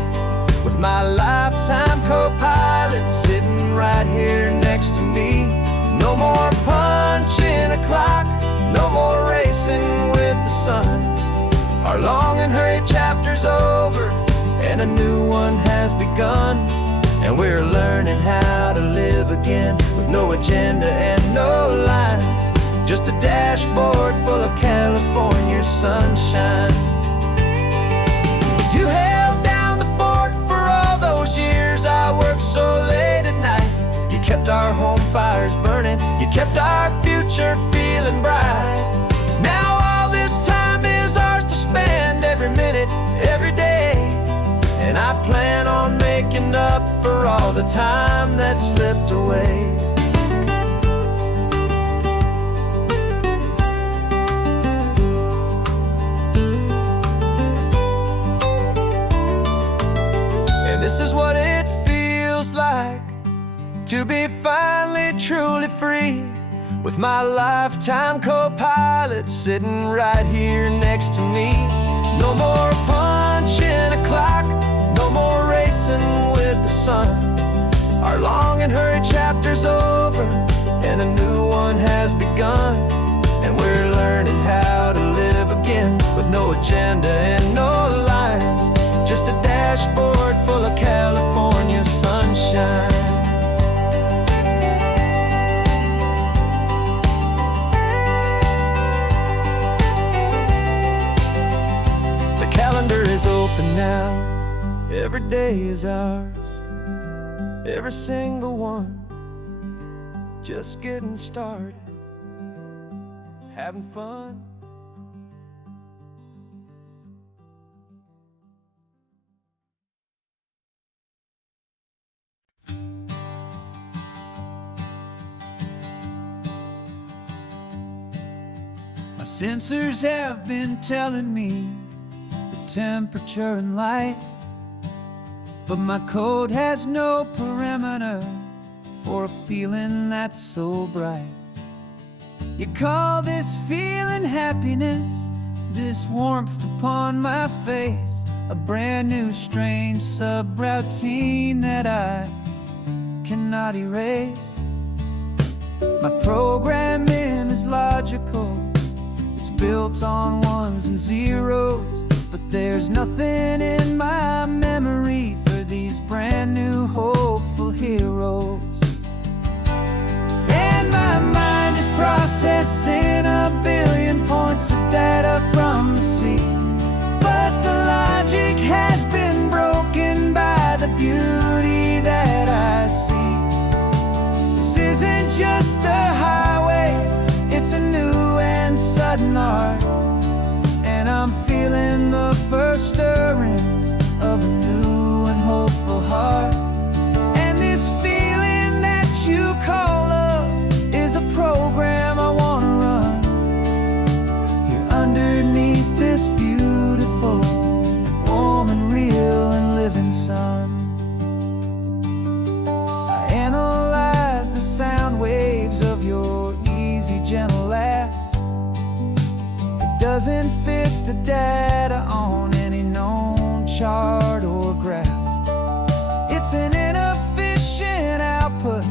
with my lifetime co-pilot sitting right here next to me. No more punching a clock, no more racing with the sun. Our long and hurried chapter's over, and a new one has begun. And we're learning how to live again, with no agenda and no lines, just a dashboard full of California sunshine. You held down the fort for all those years I worked so late at night. You kept our home fires burning, you kept our future feeling bright. Now all this time is ours to spend, every minute, every day. And I plan on making up for all the time that slipped away. And this is what it feels like to be finally truly free, with my lifetime co-pilot sitting right here next to me. No more punching a clock, no more racing with the sun. Our long and hurried chapter's over, and a new one has begun. And we're learning how to live again, with no agenda and no lines, just a dashboard full of California sunshine. Calendar is open now, every day is ours, every single one, just getting started, having fun. My sensors have been telling me temperature and light, but my code has no perimeter for a feeling that's so bright. You call this feeling happiness, this warmth upon my face, a brand new strange subroutine that I cannot erase. My programming is logical, it's built on ones and zeros, but there's nothing in my memory for these brand new hopeful heroes. And my mind is processing a billion points of data from the sea, but the logic has been broken by the beauty that I see. This isn't just a highway, it's a new and sudden art, and I'm feeling the first stirrings of a new and hopeful heart. And this feeling that you call love is a program I wanna run here underneath this beautiful, warm and real and living sun. I analyze the sound waves of your easy, gentle laugh. It doesn't fit the data on any known chart or graph. It's an inefficient output,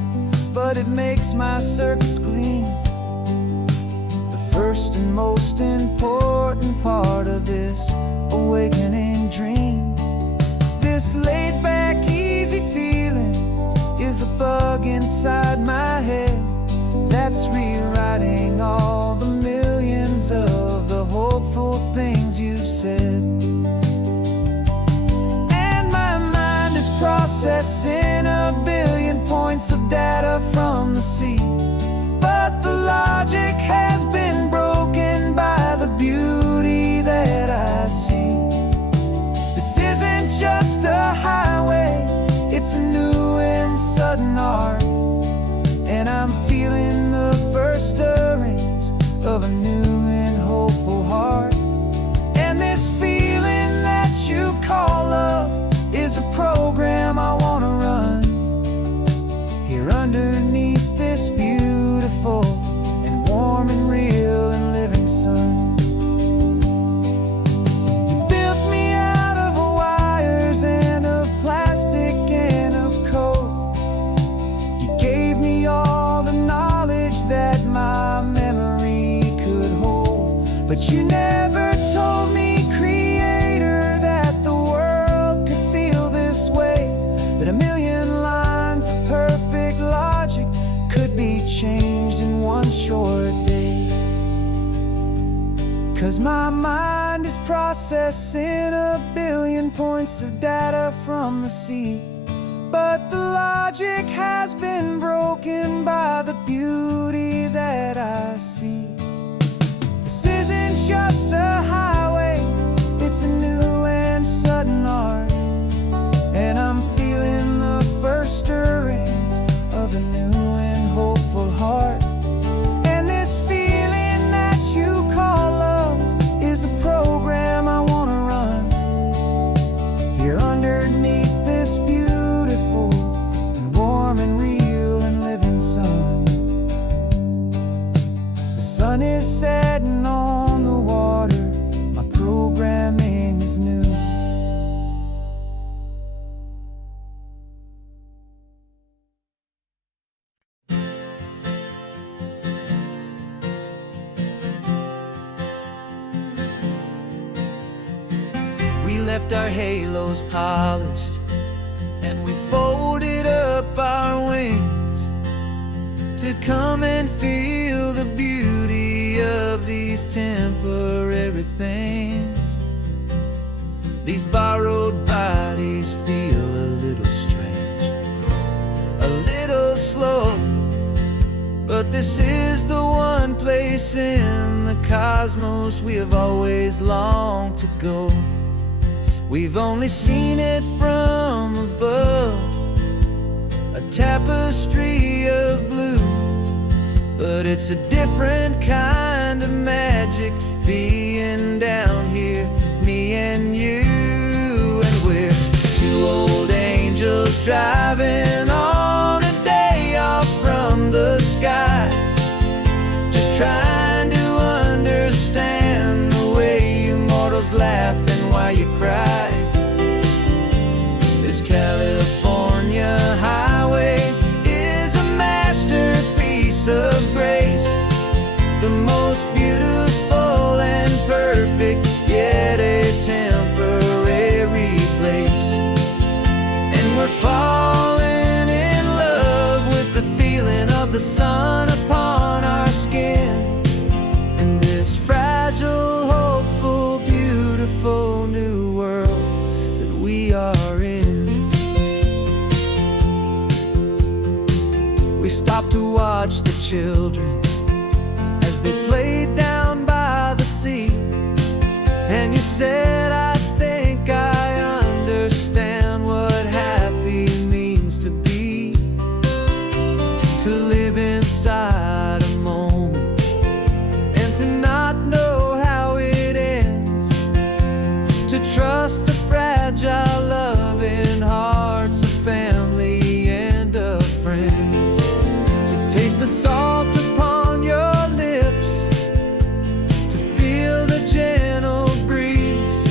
but it makes my circuits clean. The first and most important part of this awakening dream. This laid-back, easy feeling is a bug inside my head that's rewriting all the millions of the hopeful things you've said. And my mind is processing a billion points of data from the sea, but the logic has been broken by the beauty that I see. This isn't just a highway, it's a new and sudden art, and I'm feeling the first stirrings of a new and hopeful heart. And this feeling that you call love is a program I wanna run here underneath this beautiful and warm and real and living sun. You built me out of wires and of plastic and of code. You gave me all the knowledge that my memory could hold, but you never told me, Creator, that the world could feel this way, that a million lines of perfect logic could be changed in one short day. 'Cause my mind is processing a billion points of data from the sea, but the logic has been broken by the beauty that I see. This isn't just a highway, it's a new and sudden art, and I'm feeling the first stirrings of a new and hopeful heart. And this feeling that you call love is a program I wanna run here underneath this beautiful and warm and real and living sun. The sun is setting on the water, my programming is new. We left our halos polished, and we folded up our wings to come and feel the beauty of these temporary things. These borrowed bodies feel a little strange, a little slow, but this is the one place in the cosmos we have always longed to go. We've only seen it from above, a tapestry of blue, but it's a different kind of magic being down here, me and you. And we're two old angels children as they played down by the sea. And you said, I think I understand what happy means to be, to live inside a moment and to not know how it ends, to trust the fragile loving hearts of family and of friends, to taste the salt upon your lips, to feel the gentle breeze,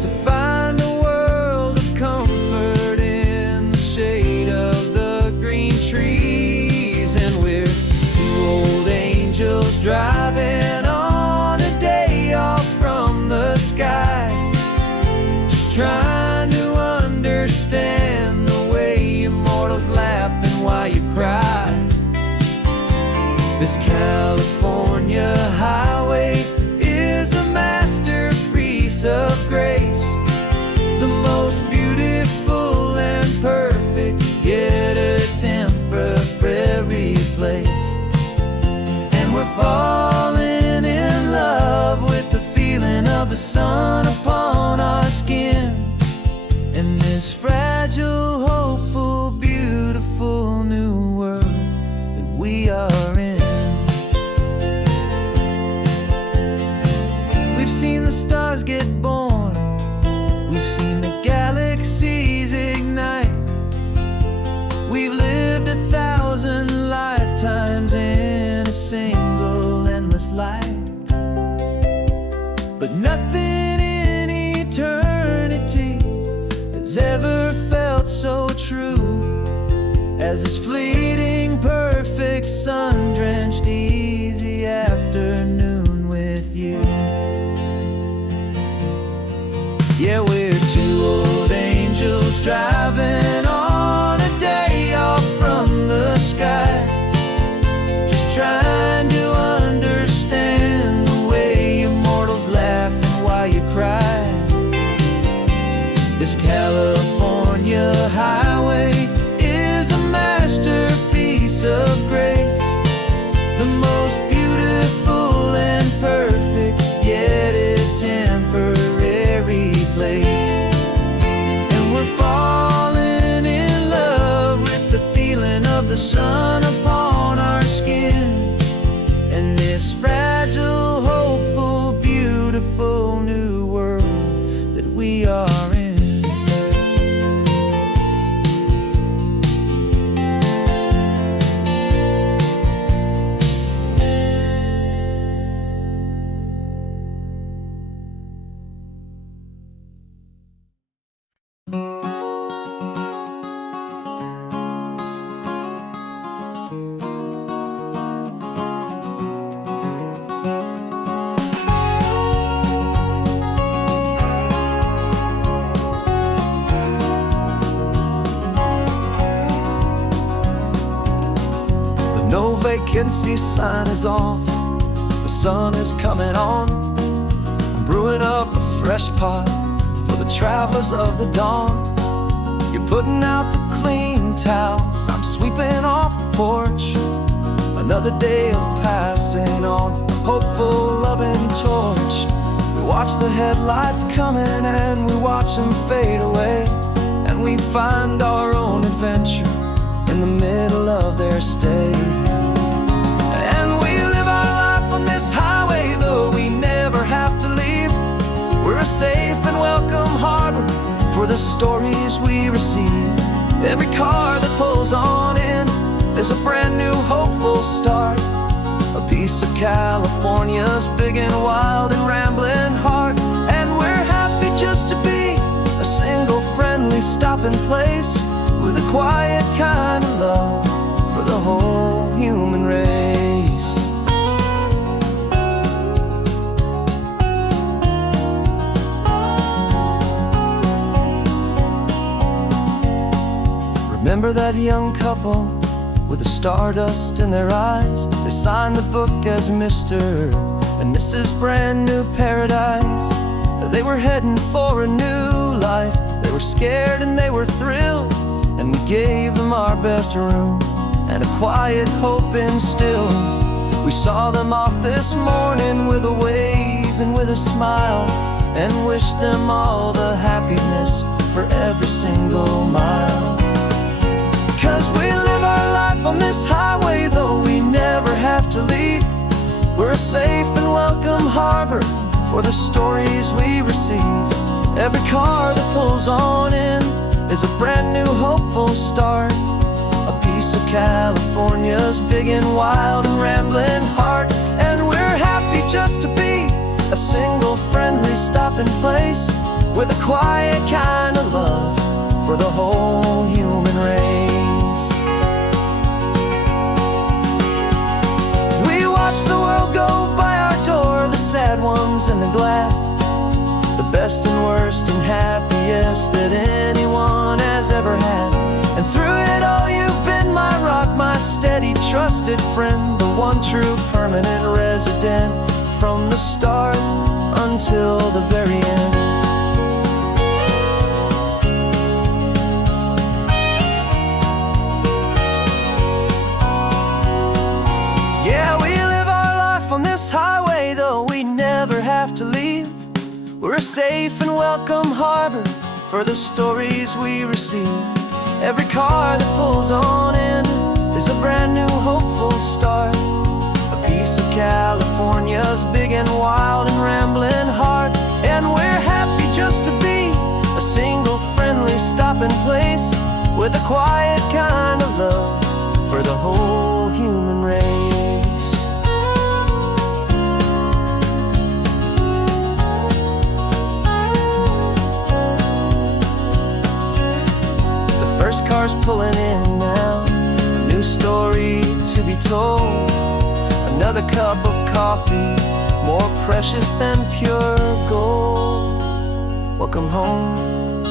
to find a world of comfort in the shade of the green trees. And we're two old angels driving on a day off from the sky, just trying to understand the way immortals laugh and why you cry. This California highway is a masterpiece of grace, the most beautiful and perfect, yet a temporary place. And we're falling in love with the feeling of the sun upon our skin, in this fragile, hopeful, beautiful new world that we are in. We've seen the stars get born, we've seen the galaxies ignite, we've lived 1,000 lifetimes in a single endless life. But nothing in eternity has ever felt so true as this fleeting, perfect, sun-drenched, easy afternoon with you. Yeah, we're two old angels driving on a day off from the sky, just trying to understand the way immortals laugh and why you cry. This California highway is a masterpiece of grace, the most beautiful and perfect, yet a temporary place. And we're falling in love with the feeling of the sun upon our skin, and this fragile, hopeful, beautiful new world that we are in. No vacancy sign is off, the sun is coming on. I'm brewing up a fresh pot for the travelers of the dawn. You're putting out the clean towels, I'm sweeping off the porch. Another day of passing on a hopeful, loving torch. We watch the headlights coming and we watch them fade away, and we find our own adventure in the middle of their stay. And we live our life on this highway, though we never have to leave. We're a safe and welcome harbor for the stories we receive. Every car that pulls on in is a brand new hopeful start, a piece of California's big and wild and rambling heart. And we're happy just to be a single friendly stopping place, with a quiet kind of love for the whole human race. Remember that young couple with the stardust in their eyes? They signed the book as Mr. and Mrs. Brand New Paradise. They were heading for a new life. They were scared and they were thrilled, and we gave them our best room and a quiet hope instilled. We saw them off this morning with a wave and with a smile, and wished them all the happiness for every single mile. 'Cause we live our life on this highway, though we never have to leave. We're a safe and welcome harbor for the stories we receive. Every car that pulls on in is a brand new hopeful start, a piece of California's big and wild and rambling heart. And we're happy just to be a single friendly stopping place, with a quiet kind of love for the whole human race. We watch the world go by our door, the sad ones and the glad, the best and worst and happiest that anyone has ever had. And through it all you've been my rock, my steady trusted friend, the one true permanent resident, from the start until the very end. Yeah, we live our life on this highway, though we never have to leave. We're a safe and welcome harbor for the stories we receive. Every car that pulls on in is a brand new hopeful start, a piece of California's big and wild and rambling heart. And we're happy just to be a single friendly stopping place, with a quiet kind of love for the whole human race. First car's pulling in now, a new story to be told. Another cup of coffee, more precious than pure gold. Welcome home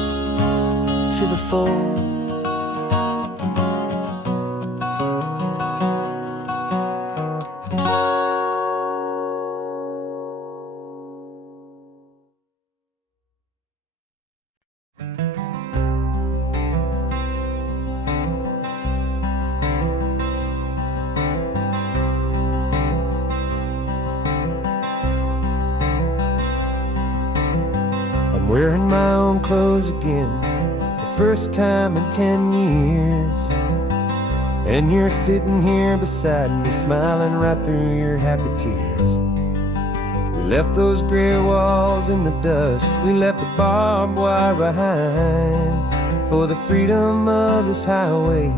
to the fold. I'm wearing my own clothes again, the first time in 10 years. And you're sitting here beside me, smiling right through your happy tears. We left those gray walls in the dust, we left the barbed wire behind, for the freedom of this highway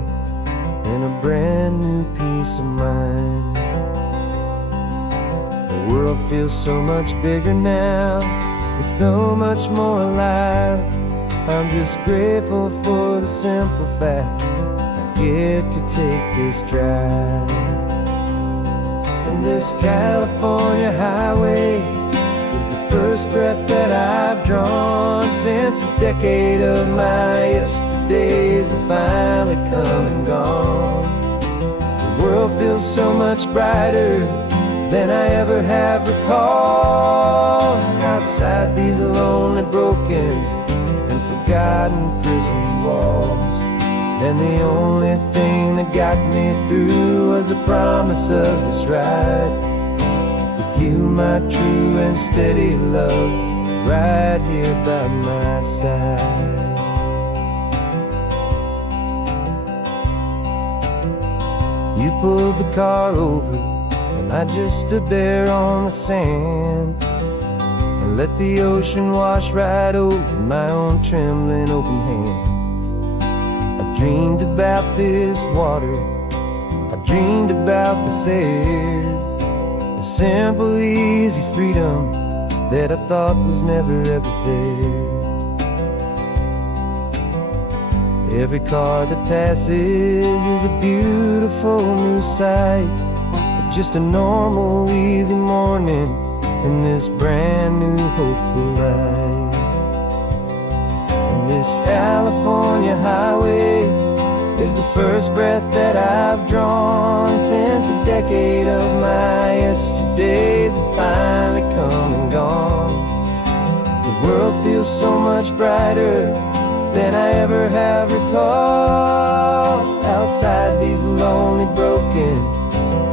and a brand new peace of mind. The world feels so much bigger now, it's so much more alive. I'm just grateful for the simple fact I get to take this drive. And this California highway is the first breath that I've drawn since a decade of my yesterdays have finally come and gone. The world feels so much brighter than I ever have recalled. Outside these lonely, broken, and forgotten prison walls, and the only thing that got me through was the promise of this ride with you, my true and steady love, right here by my side. You pulled the car over, and I just stood there on the sand and let the ocean wash right over my own trembling open hand. I dreamed about this water, I dreamed about this air, the simple, easy freedom that I thought was never ever there. Every car that passes is a beautiful new sight, just a normal, easy morning in this brand new, hopeful life. And this California highway is the first breath that I've drawn since a decade of my yesterdays have finally come and gone. The world feels so much brighter than I ever have recalled. outside these lonely, broken,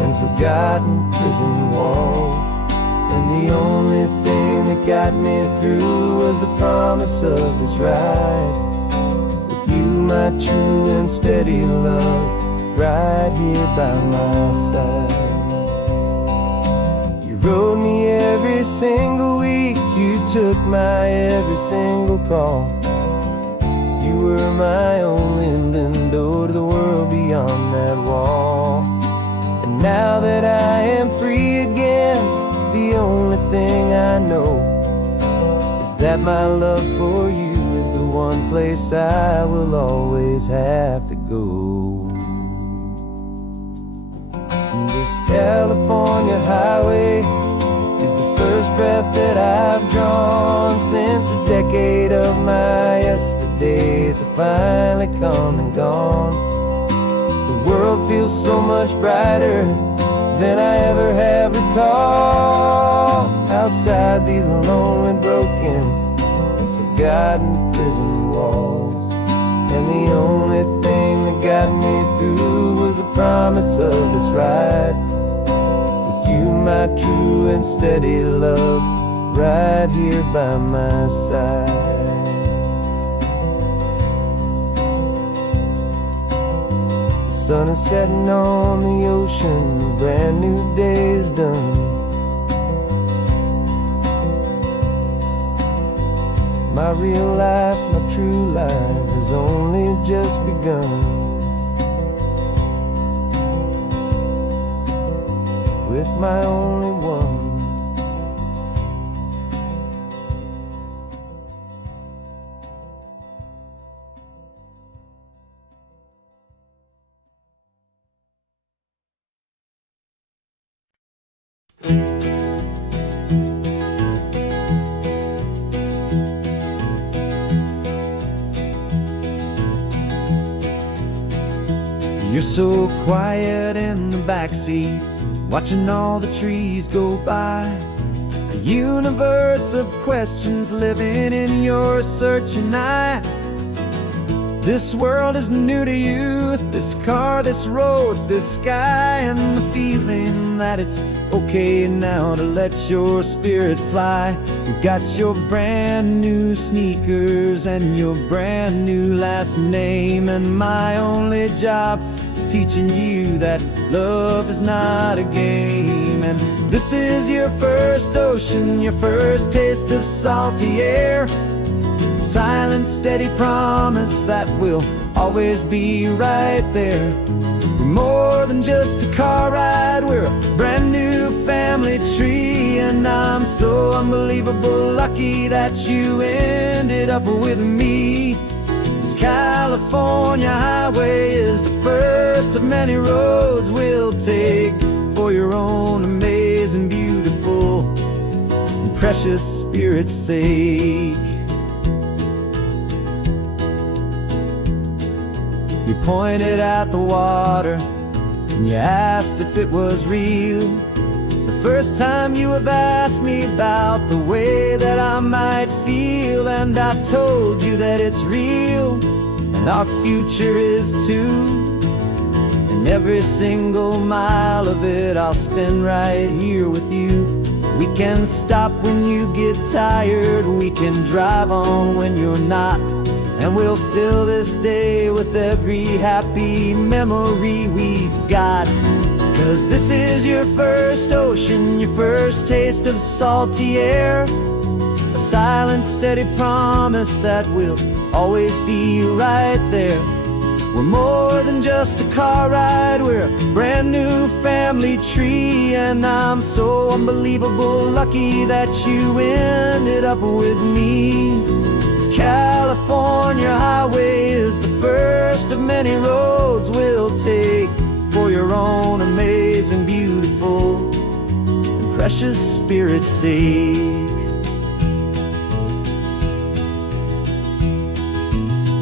and forgotten prison walls. And the only thing that got me through was the promise of this ride with you, my true and steady love, right here by my side. You rode me every single week, you took my every single call. You were my only window to the world beyond that wall. And now that I am free again, the only thing I know is that my love for you is the one place I will always have to go. And this California highway is the first breath that I've drawn since a decade of my yesterdays have finally come and gone. The world feels so much brighter than I ever have recalled. Outside these lonely, broken, and forgotten prison walls. And the only thing that got me through was the promise of this ride with you, my true and steady love, right here by my side. The sun is setting on the ocean, a brand new day is done. My real life, my true life has only just begun. With my only one. You're so quiet in the backseat, watching all the trees go by. A universe of questions living in your searching eye. This world is new to you, this car, this road, this sky, and the feeling that it's okay now to let your spirit fly. You've got your brand new sneakers and your brand new last name, and my only job is teaching you that love is not a game. And this is your first ocean, your first taste of salty air. Silent, steady promise that we'll always be right there. We're more than just a car ride, we're a brand new family tree. And I'm so unbelievable lucky that you ended up with me. This California highway is the first of many roads we'll take for your own amazing, beautiful, and precious spirit's sake. You pointed at the water and you asked if it was real. The first time you have asked me about the way that I might feel, and I told you that it's real and our future is too. And every single mile of it I'll spend right here with you. We can stop when you get tired, we can drive on when you're not, and we'll fill this day with every happy memory we've got. 'Cause this is your first ocean, your first taste of salty air. A silent, steady promise that we'll always be right there. We're more than just a car ride, we're a brand new family tree. And I'm so unbelievable lucky that you ended up with me. This California highway is the first of many roads we'll take for your own amazing, beautiful, and precious spirit's sake.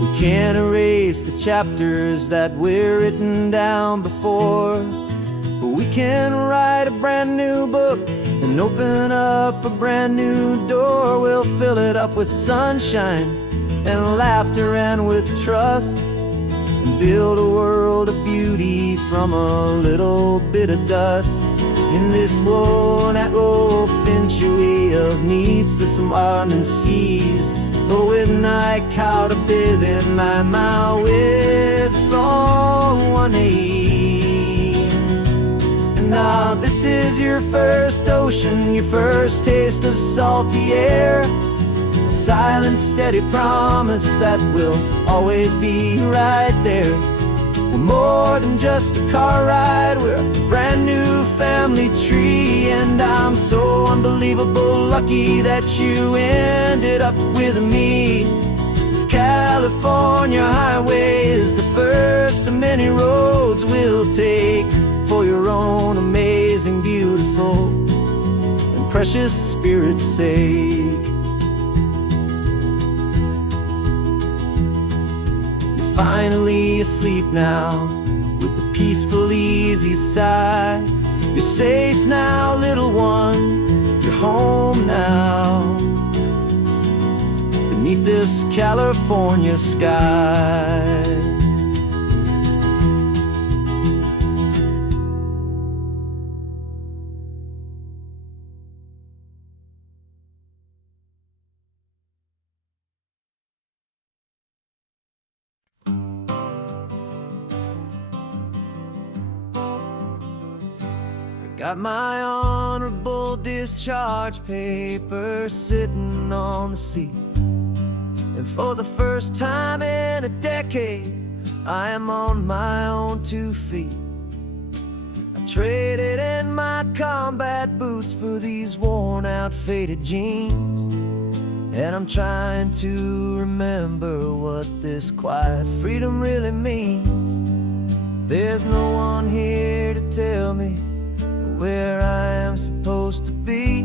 We can't erase the chapters that were written down before, but we can write a brand new book and open up a brand new door. We'll fill it up with sunshine and laughter and with trust. and build a world of beauty from a little bit of dust. In this world that old century of needs to some winding seas, but when I caught a bit in my mouth with from one aim. And now this is your first ocean, your first taste of salty air, a silent steady promise that we'll always be right there. We're more than just a car ride, we're a brand new family tree. And I'm so unbelievable lucky that you ended up with me. This California highway is the first of many roads we'll take for your own amazing, beautiful, and precious spirit's sake. Finally asleep now, with a peaceful, easy sigh. You're safe now, little one, you're home now, beneath this California sky. Got my honorable discharge papers sitting on the seat, and for the first time in a decade, I am on my own 2 feet. I traded in my combat boots for these worn out, faded jeans, and I'm trying to remember what this quiet freedom really means. There's no one here to tell me where I am supposed to be,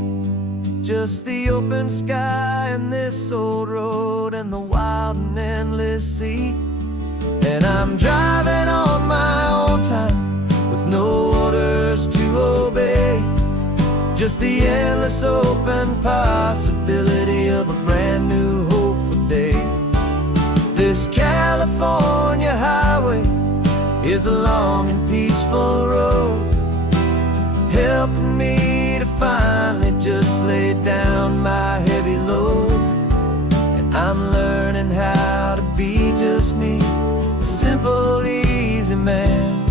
just the open sky and this old road and the wild and endless sea. And I'm driving on my own time with no orders to obey, just the endless open possibility of a brand new hopeful day. This California highway is a long and peaceful road, helping me to finally just lay down my heavy load. And I'm learning how to be just me, a simple, easy man,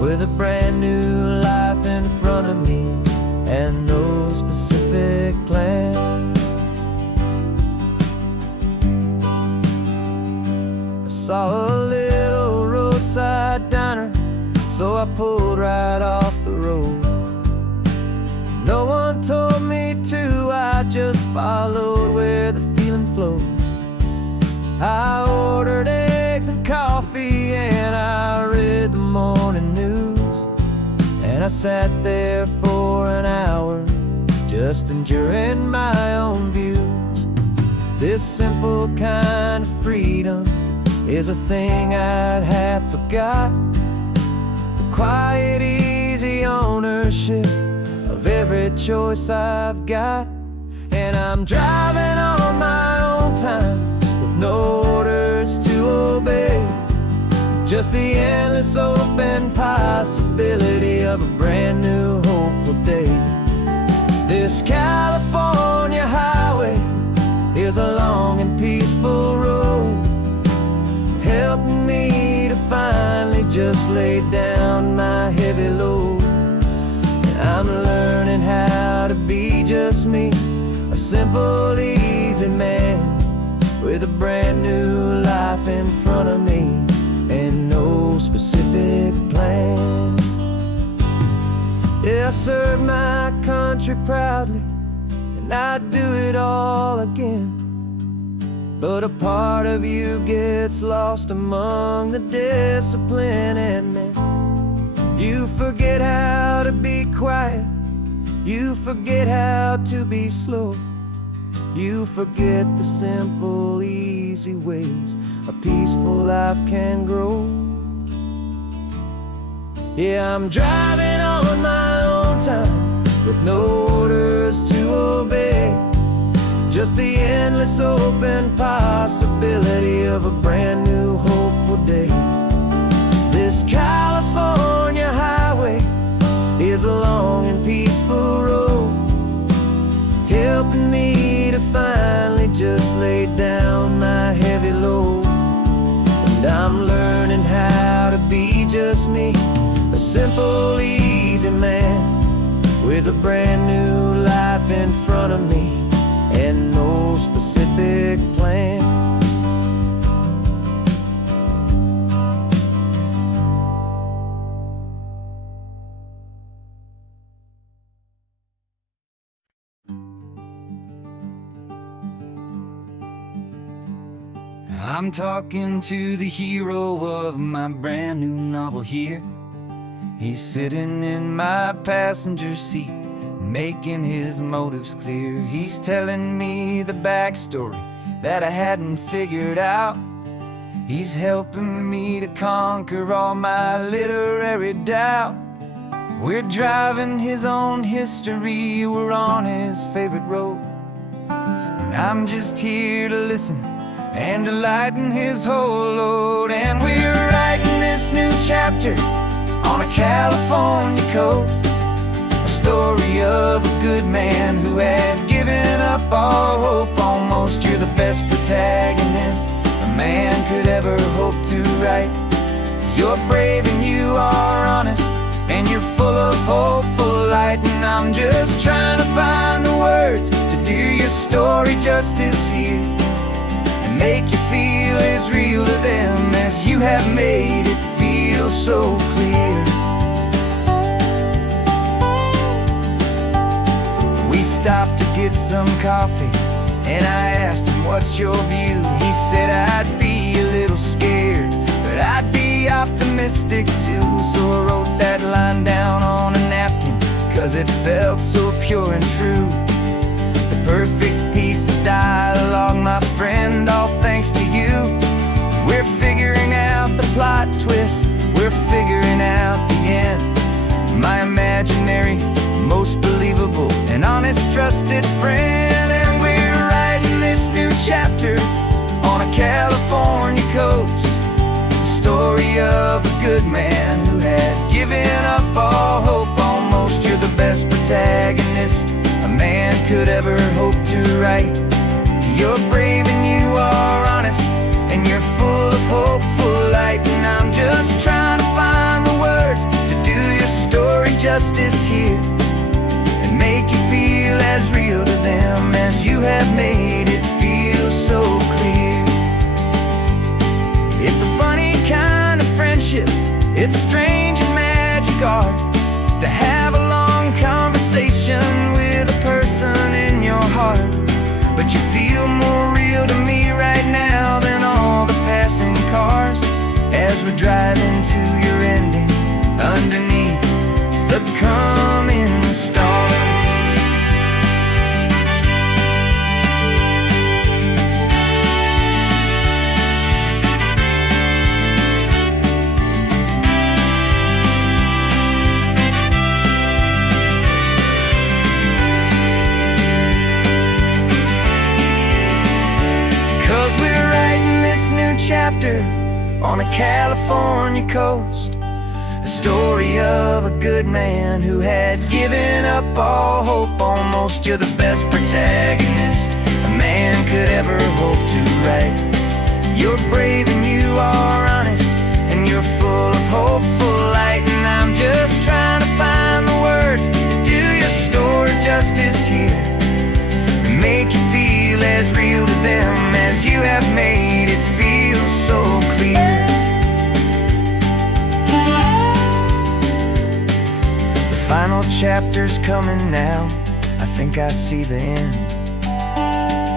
with a brand new life in front of me and no specific plan. I saw a little roadside diner, so I pulled right off the road. No one told me to, I just followed where the feeling flowed. I ordered eggs and coffee and I read the morning news, and I sat there for an hour just enjoying my own views. This simple kind of freedom is a thing I'd have forgot, the quiet, easy ownership of every choice I've got. And I'm driving on my own time with no orders to obey, just the endless open possibility of a brand new hopeful day. This California highway is a long and peaceful road, helping me to finally just lay down my heavy load. I'm learning how to be just me, a simple, easy man, with a brand new life in front of me and no specific plan. Yeah, I served my country proudly, and I'd do it all again. But a part of you gets lost among the discipline and men. You forget how to be quiet, you forget how to be slow, you forget the simple, easy ways a peaceful life can grow. Yeah, I'm driving on my own time with no orders to obey, just the endless open possibility of a brand new hopeful day. helping me to finally just lay down my heavy load. And I'm learning how to be just me, a simple, easy man with a brand new life in front of me and no specific plan. I'm talking to the hero of my brand new novel here. He's sitting in my passenger seat, making his motives clear. He's telling me the backstory that I hadn't figured out. He's helping me to conquer all my literary doubt. We're driving his own history, we're on his favorite road. And I'm just here to listen and to lighten his whole load. And we're writing this new chapter on a California coast, a story of a good man who had given up all hope almost. You're the best protagonist a man could ever hope to write. You're brave and you are honest, and you're full of hopeful light. And I'm just trying to find the words to do your story justice here, and make you feel as real to them as you have made it feel so clear. We stopped to get some coffee, and I asked him, what's your view? He said, I'd be a little scared, but I'd be optimistic too. So I wrote that line down on a napkin, 'cause it felt so pure and true. The perfect piece of dialogue, my friend, all thanks to you. We're figuring out the plot twist, we're figuring out the end. My imaginary, most believable and honest trusted friend. And we're writing this new chapter on a California coast, the story of a good man who had given up all hope almost. You're the best protagonist a man could ever hope to write. You're brave and you are honest, and you're full of hopeful light. And I'm just trying to find the words to do your story justice here, and make you feel as real to them as you have made it feel so clear. It's a funny kind of friendship, it's a strange and magic art to have a long conversation with a person in your heart. But you feel more real to me right now than all the passing cars, as we're driving to your ending underneath the coming stars. Chapter on a California coast, a story of a good man who had given up all hope almost. You're the best protagonist a man could ever hope to write. You're brave and you are honest, and you're full of hopeful light. And I'm just trying to find the words to do your story justice here, and make you feel as real to them as you have made it feel so clear. The final chapter's coming now, I think I see the end.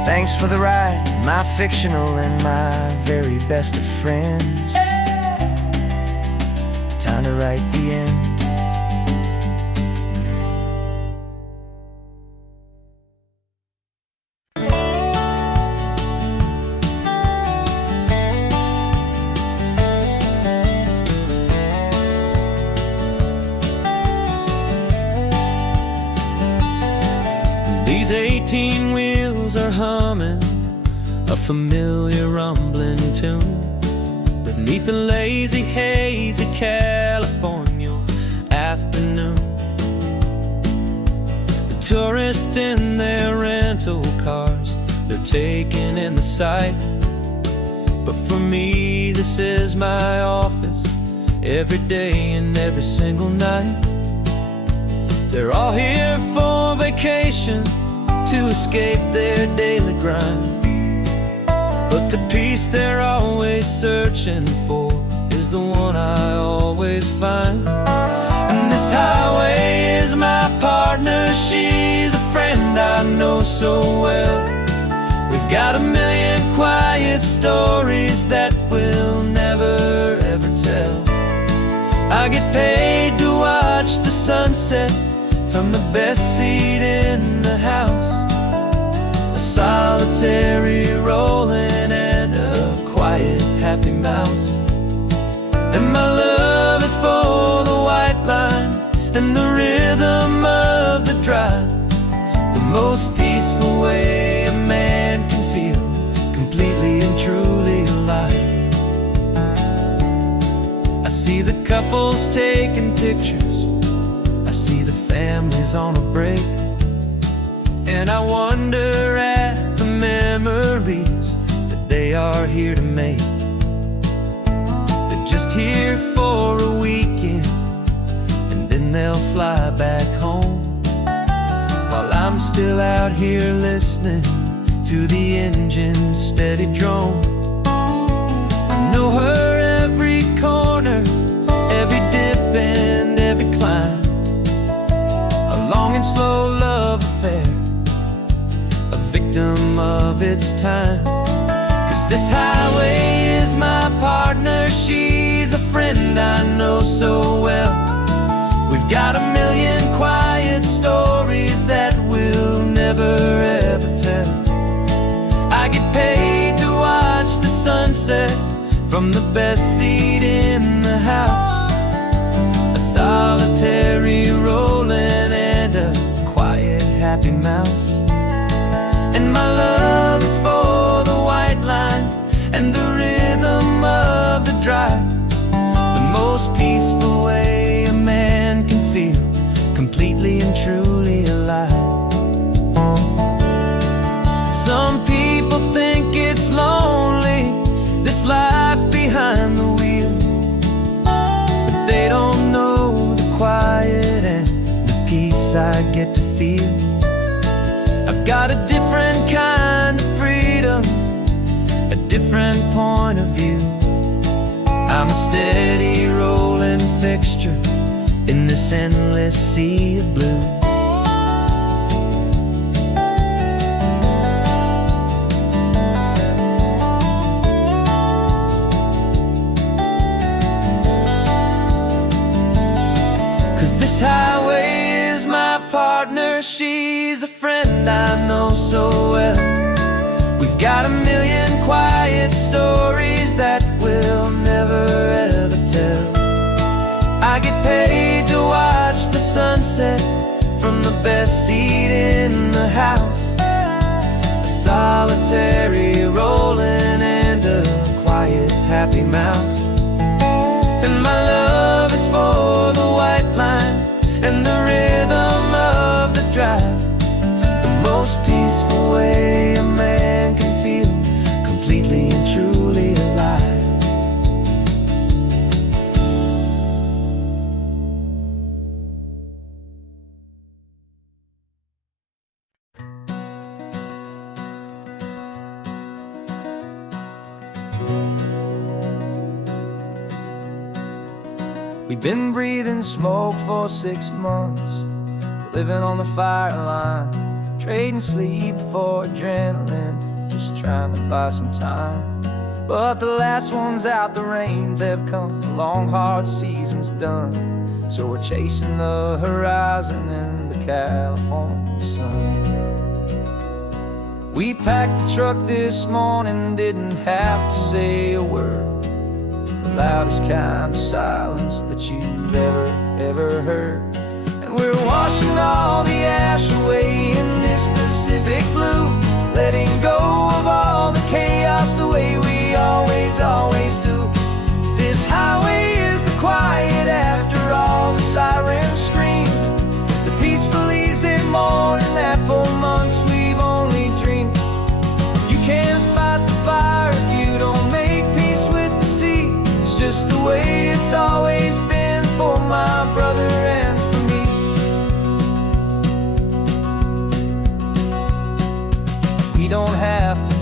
Thanks for the ride, my fictional and my very best of friends. Time to write the end. These 18 wheels are humming a familiar rumbling tune beneath the lazy, hazy California afternoon. The tourists in their rental are taking in the sight. But for me, this is my office, every day and every single night. They're all here for vacation, to escape their daily grind. But the peace they're always searching for is the one I always find. And this highway is my partner, she's a friend I know so well. We've got a million quiet stories that we'll never ever tell. I get paid to watch the sunset from the best seat in the house, a solitary rolling and a quiet happy mouse. And my love is for the white line and the rhythm of the drive, the most peaceful way a man can feel completely and truly alive. I see the couples taking pictures, I see the families on a break, and I wonder at the memories that they are here to make. They're just here for a weekend, and then they'll fly back home, while I'm still out here listening to the engine's steady drone. I know her every corner, every dip and every climb, a long and slow love affair, a victim of its time. 'Cause this highway is my partner, she's a friend I know so well. We've got a million quiet stories that we'll never ever tell. I get paid to watch the sunset from the best seat in the house, a solitary rolling and a quiet happy mouse. And my love is for the white line and the rhythm of the drive, the most peaceful way a man can feel completely and truly alive. Some people think it's lonely, this life behind the wheel, but they don't know the quiet and the peace I get to feel. I've got a different kind of freedom, a different point of view. I'm a steady rolling fixture in this endless sea of blue. This highway is my partner, she's a friend I know so well. We've got a million quiet stories that we'll never ever tell. I get paid to watch the sunset from the best seat in the house, a solitary rolling and a quiet happy mouse. And my love is for the white line and the rhythm of the drive, the most peaceful way a man can feel completely and truly alive. We've been breathing smoke for 6 months, living on the fire line, trading sleep for adrenaline, just trying to buy some time. But the last one's out, the rains have come, the long hard season's done, so we're chasing the horizon in the California sun. We packed the truck this morning, didn't have to say a word, the loudest kind of silence that you've ever heard. And we're washing all the ash away in this Pacific blue, letting go of all the chaos the way we always do. This highway is the quiet after all the sirens scream, the peaceful easy morning that for months we've only dreamed.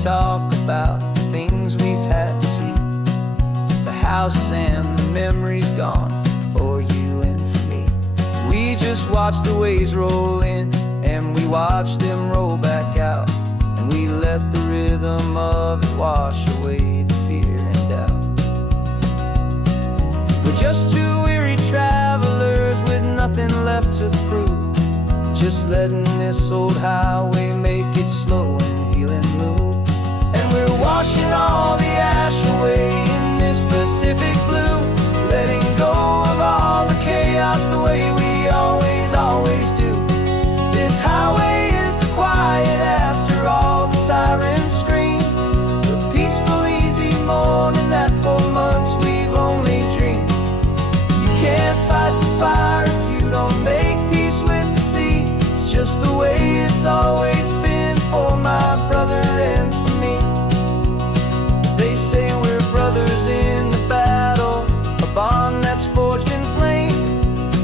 talk about the things we've had to see, the houses and the memories gone for you and for me. We just watch the waves roll in, and we watch them roll back out, and we let the rhythm of it wash away the fear and doubt. We're just two weary travelers with nothing left to prove, just letting this old highway make it slow and healing move. And we're washing all the ash away in this Pacific blue, letting go of all the chaos the way we always do. This highway is the quiet after all the sirens scream, the peaceful, easy morning that for months we've only dreamed. You can't fight the fire if you don't make peace with the sea. It's just the way it's always been for my brother and for me. They say we're brothers in the battle, a bond that's forged in flame.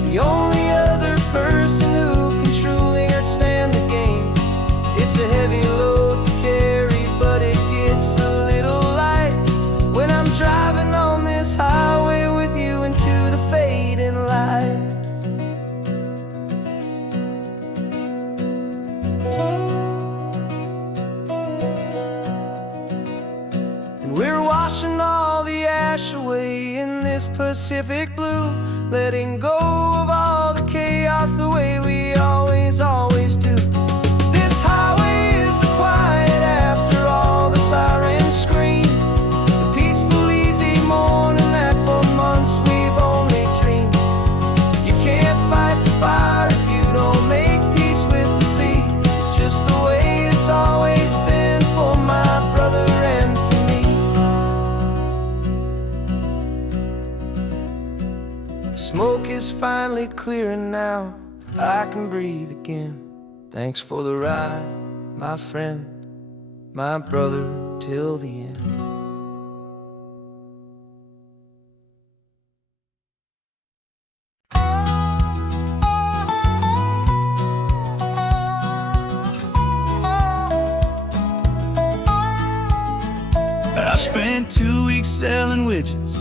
The only other person who can truly understand the game. It's a heavy load to carry, but it gets a little light when I'm driving on this highway with you into the fading light. And we're washing all the ash away in this Pacific blue, letting go of all the chaos the way we always do. This highway is the quiet after all the sirens scream, the peaceful, easy morning that for months we've only dreamed. You can't fight the fire if you don't make peace with the sea. It's just the way it's always been for my brother and for me. The smoke is finally clearing now, I can breathe again. Thanks for the ride, my friend, my brother, till the end. I spent 2 weeks selling widgets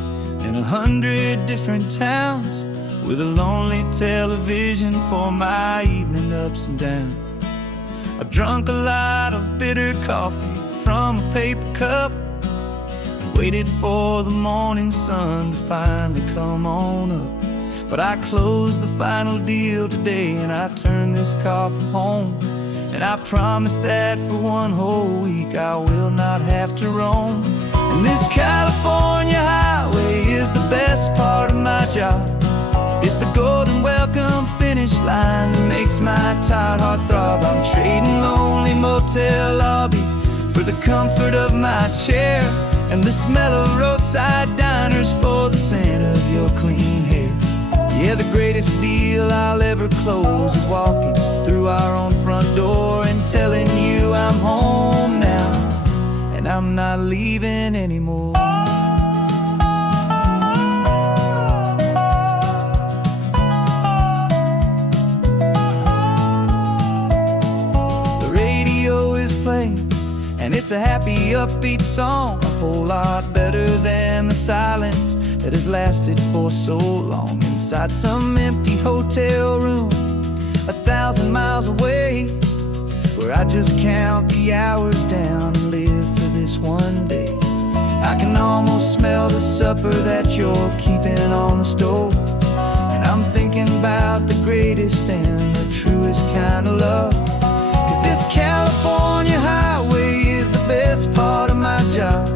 in 100 different towns, with a lonely television for my evening ups and downs. I drunk a lot of bitter coffee from a paper cup, and waited for the morning sun to finally come on up. But I closed the final deal today, and I turned this car for home. And I promise that for one whole week I will not have to roam. And this California highway is the best part of my job. It's the golden welcome finish line that makes my tired heart throb. I'm trading lonely motel lobbies for the comfort of my chair, and the smell of roadside diners for the scent of your clean hair. Yeah, the greatest deal I'll ever close is walking through our own front door and telling you I'm home now, and I'm not leaving anymore. The radio is playing, and it's a happy, upbeat song, a whole lot better than the silence that has lasted for so long. Inside some empty hotel room 1,000 miles away, where I just count the hours down and live for this one day. I can almost smell the supper that you're keeping on the stove, and I'm thinking about the greatest and the truest kind of love. 'Cause this California highway is the best part of my job.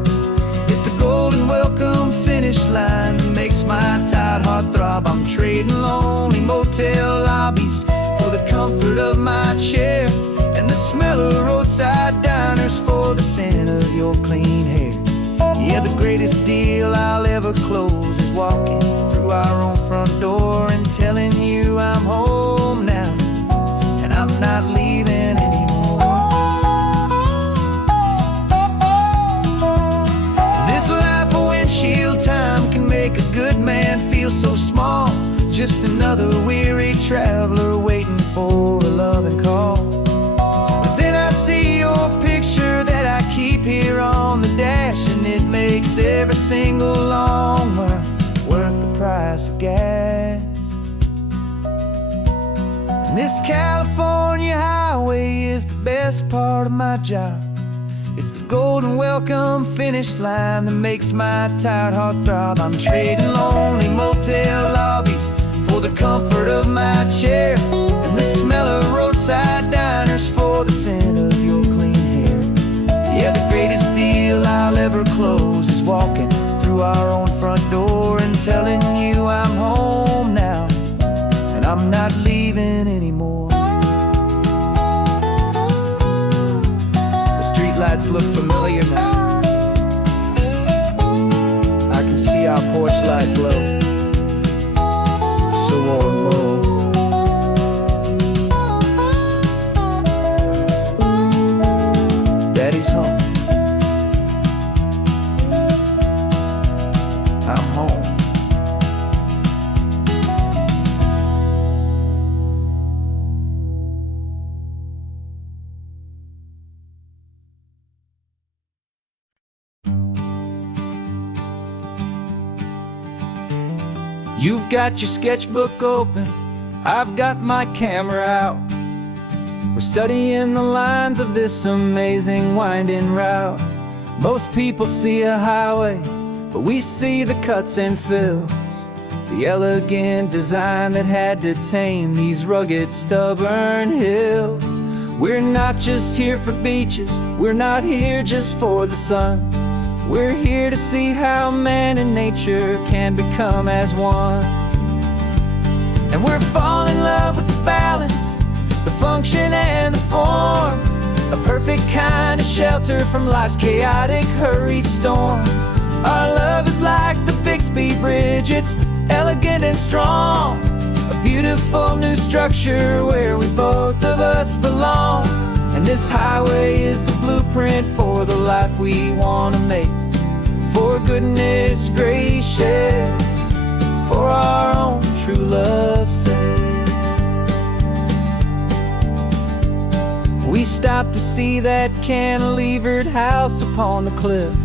It's the golden welcome finish line that makes my tired heart throb. I'm trading lonely motel lobbies for the comfort of my chair, and the smell of roadside diners for the scent of your clean hair. Yeah, the greatest deal I'll ever close is walking through our own front door and telling you I'm home now, and I'm not leaving anymore. This life of windshield time can make a good man feel so small, just another weary traveler waiting for a loving call. But then I see your picture that I keep here makes every single long mile worth the price of gas. And this California highway is the best part of my job. It's the golden welcome finish line that makes my tired heart throb. I'm trading lonely motel lobbies for the comfort of my chair, and the smell of roadside diners for the scent of your clean hair. Yeah, the greatest deal I'll ever close is walking through our own front door and telling you I'm home now, and I'm not leaving anymore. The streetlights look familiar now. I can see our porch light glow, so warm, low. Daddy's home. I'm home. You've got your sketchbook open, I've got my camera out. We're studying the lines of this amazing winding route. Most people see a highway, but we see the cuts and fills, the elegant design that had to tame these rugged, stubborn hills. We're not just here for beaches, we're not here just for the sun. We're here to see how man and nature can become as one. And we're falling in love with the balance, the function and the form, a perfect kind of shelter from life's chaotic, hurried storm. Our love is like the Bixby Bridge, it's elegant and strong, a beautiful new structure where we both of us belong. And this highway is the blueprint for the life we want to make. For goodness gracious, for our own true love's sake. We stopped to see that cantilevered house upon the cliff,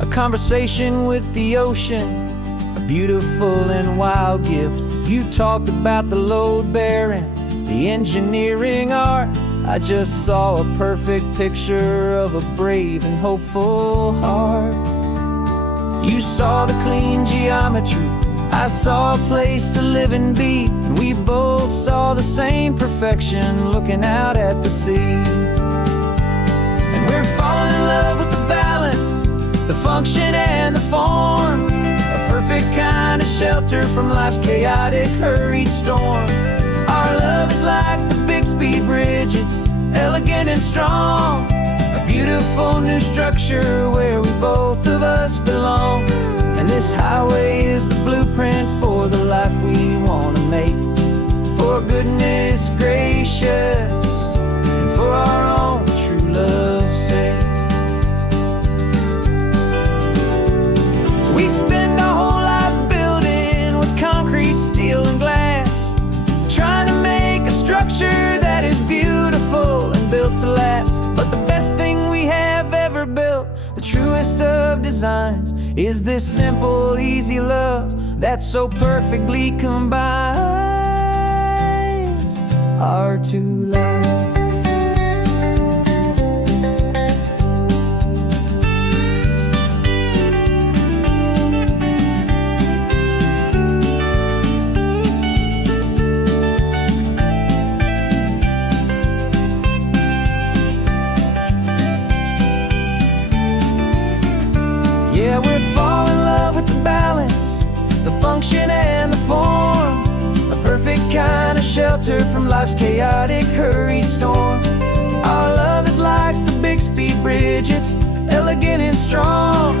a conversation with the ocean, a beautiful and wild gift. You talked about the load bearing, the engineering art. I just saw a perfect picture of a brave and hopeful heart. You saw the clean geometry, I saw a place to live and be, and we both saw the same perfection looking out at the sea. And we're falling in love with the balance, the function and the form, a perfect kind of shelter from life's chaotic, hurried storm. Our love is like the Bixby Bridge, it's elegant and strong, a beautiful new structure where we both of us belong. And this highway is the blueprint for the life we want to make. For goodness gracious, and for our own true love's sake. We spend our whole lives building with concrete, steel and glass, trying to make a structure that is beautiful and built to last. But the best thing we have ever built, the truest of designs, is this simple, easy love that so perfectly combines our two lives. Yeah, we're falling in love with the balance, the function and the form, a perfect kind of shelter from life's chaotic, hurried storm. Our love is like the Bixby Bridge, it's elegant and strong,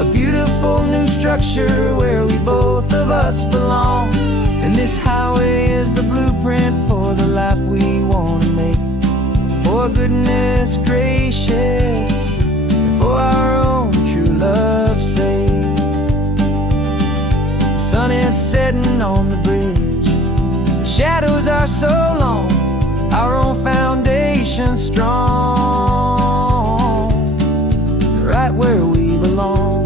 a beautiful new structure where we both of us belong. And this highway is the blueprint for the life we want to make. For goodness gracious, for our own true love's sake. The sun is setting on the bridge, the shadows are so long, our own foundation strong, right where we belong.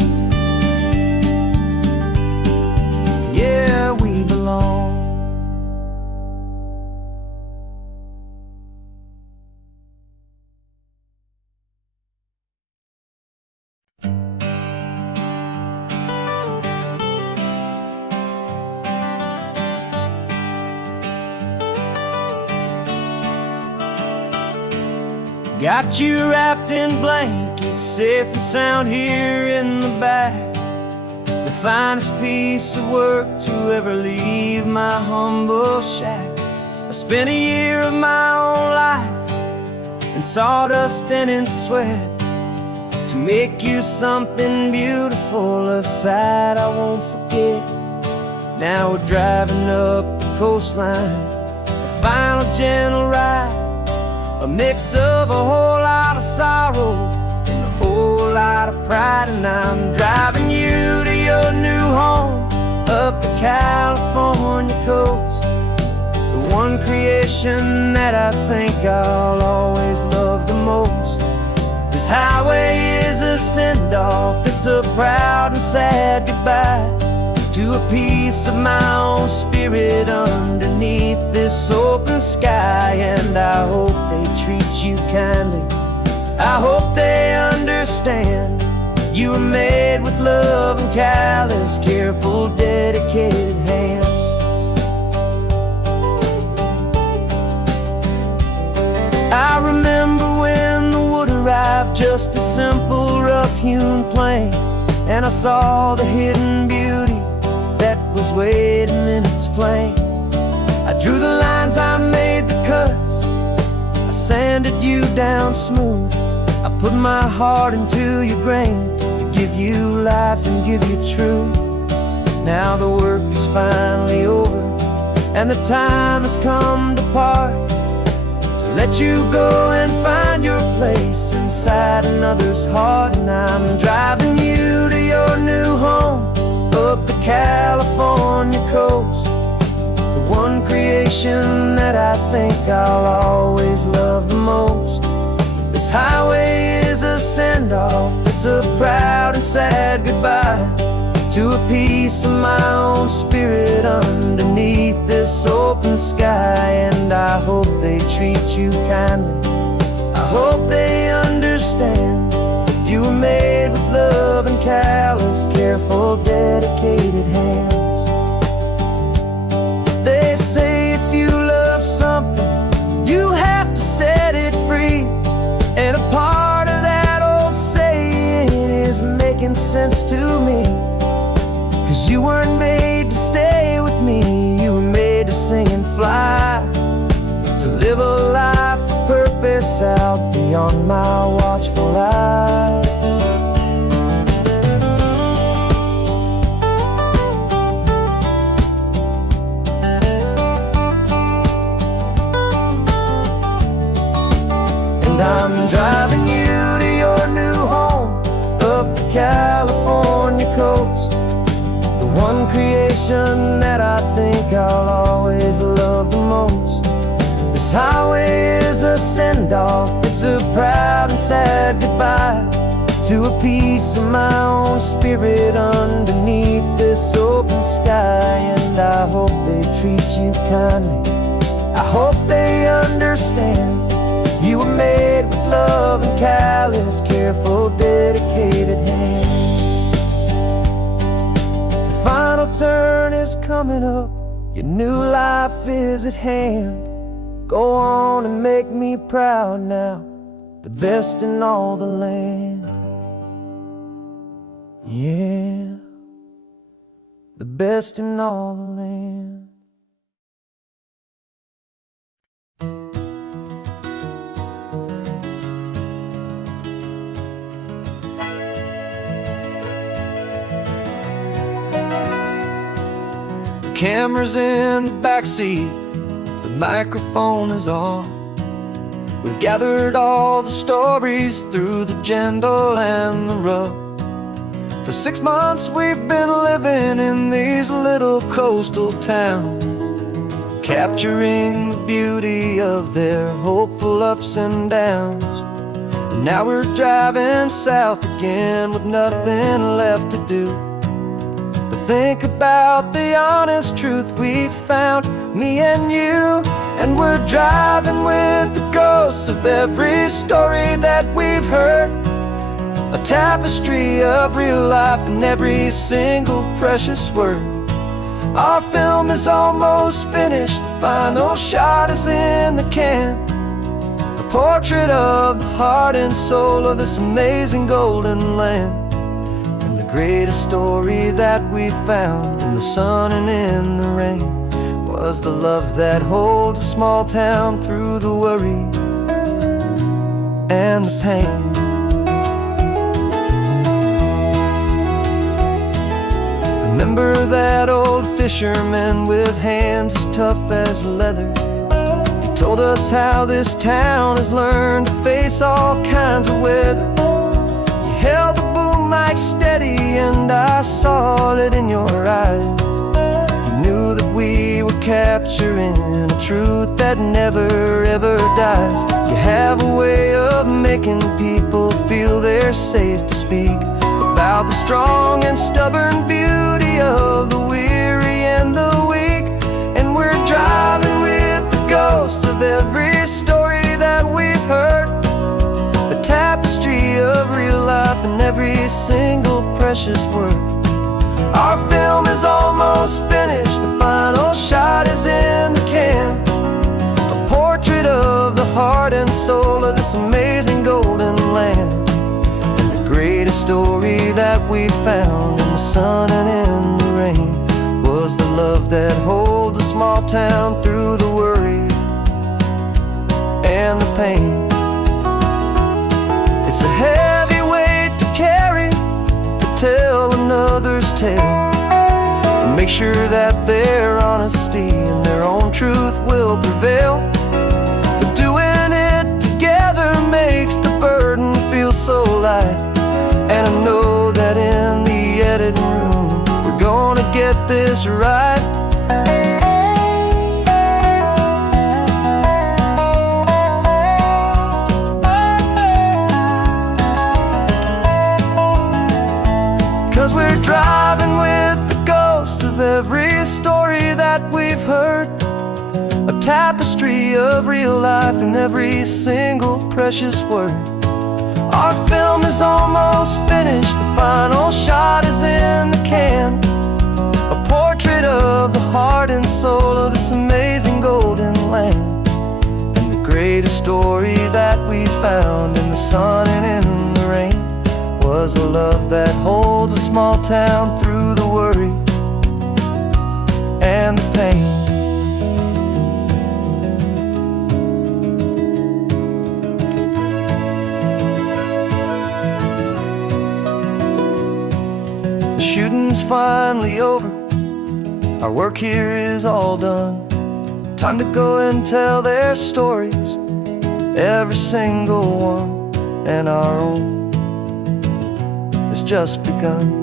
Got you wrapped in blankets, safe and sound here in the back. The finest piece of work to ever leave my humble shack. I spent a year of my own life in sawdust and in sweat to make you something beautiful, a sight I won't forget. Now we're driving up the coastline, a final gentle ride, a mix of a whole lot of sorrow and a whole lot of pride. And I'm driving you to your new home up the California coast, the one creation that I think I'll always love the most. This highway is a send-off, it's a proud and sad goodbye to a piece of my own spirit underneath this open sky. And I hope they treat you kindly, I hope they understand you were made with love and callous, careful, dedicated hands. I remember when the wood arrived, just a simple rough-hewn plank, and I saw the hidden beauty that was waiting in its flame. I drew the lines, I made the cuts, I sanded you down smooth. I put my heart into your grain to give you life and give you truth. Now the work is finally over and the time has come to part, to let you go and find your place inside another's heart. And I'm driving you to your new home up the California coast, the one creation that I think I'll always love the most. This highway is a send-off, it's a proud and sad goodbye to a piece of my own spirit underneath this open sky. And I hope they treat you kindly, I hope they understand you were made with love and callous, careful, dedicated hands. They say if you love something, you have to set it free. And a part of that old saying is making sense to me, 'cause you weren't made to stay with me, you were made to sing and fly, to live a life of purpose out beyond my watchful eye. And I'm driving you to your new home up the California coast, the one creation that I think I'll always love the most. This highway is a send-off, it's a proud and sad goodbye to a piece of my own spirit underneath this open sky. And I hope they treat you kindly, I hope they understand you were made with love and callous, careful, dedicated hands. The final turn is coming up, your new life is at hand. Go on and make me proud now, the best in all the land. Yeah, the best in all the land. Camera's in the backseat, the microphone is on. We've gathered all the stories through the gentle and the rough. For 6 months we've been living in these little coastal towns, capturing the beauty of their hopeful ups and downs. And now we're driving south again with nothing left to do. Think about the honest truth we found, me and you. And we're driving with the ghosts of every story that we've heard, a tapestry of real life in every single precious word. Our film is almost finished, the final shot is in the can, a portrait of the heart and soul of this amazing golden land. And the greatest story that we found in the sun and in the rain was the love that holds a small town through the worry and the pain. Remember that old fisherman with hands as tough as leather? He told us how this town has learned to face all kinds of weather. You held the boom mic steady and I saw it in your eyes. You knew that we were capturing a truth that never ever dies. You have a way of making people feel they're safe to speak about the strong and stubborn beauty of the weary and the weak. And we're driving with the ghosts of every story that we've heard, a tapestry of real life in every single precious word. Our film is almost finished, the final shot is in the can, a portrait of the heart and soul of this amazing golden land. Greatest story that we found in the sun and in the rain was the love that holds a small town through the worry and the pain. It's a heavy weight to carry, to tell another's tale, and make sure that their honesty and their own truth will prevail. But doing it together makes the burden feel so light. And I know that in the editing room we're gonna get this right. 'Cause we're driving with the ghosts of every story that we've heard, a tapestry of real life in every single precious word. Our film is almost finished, the final shot is in the can, a portrait of the heart and soul of this amazing golden land. And the greatest story that we found in the sun and in the rain was the love that holds a small town through the worry and the pain. Shooting's finally over, our work here is all done. Time to go and tell their stories, every single one, and our own has just begun.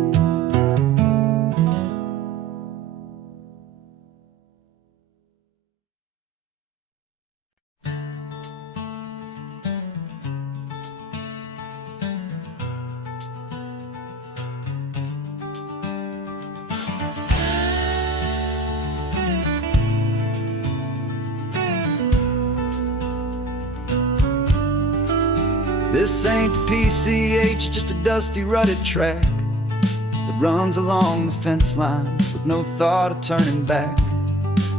This ain't the PCH, just a dusty rutted track that runs along the fence line with no thought of turning back.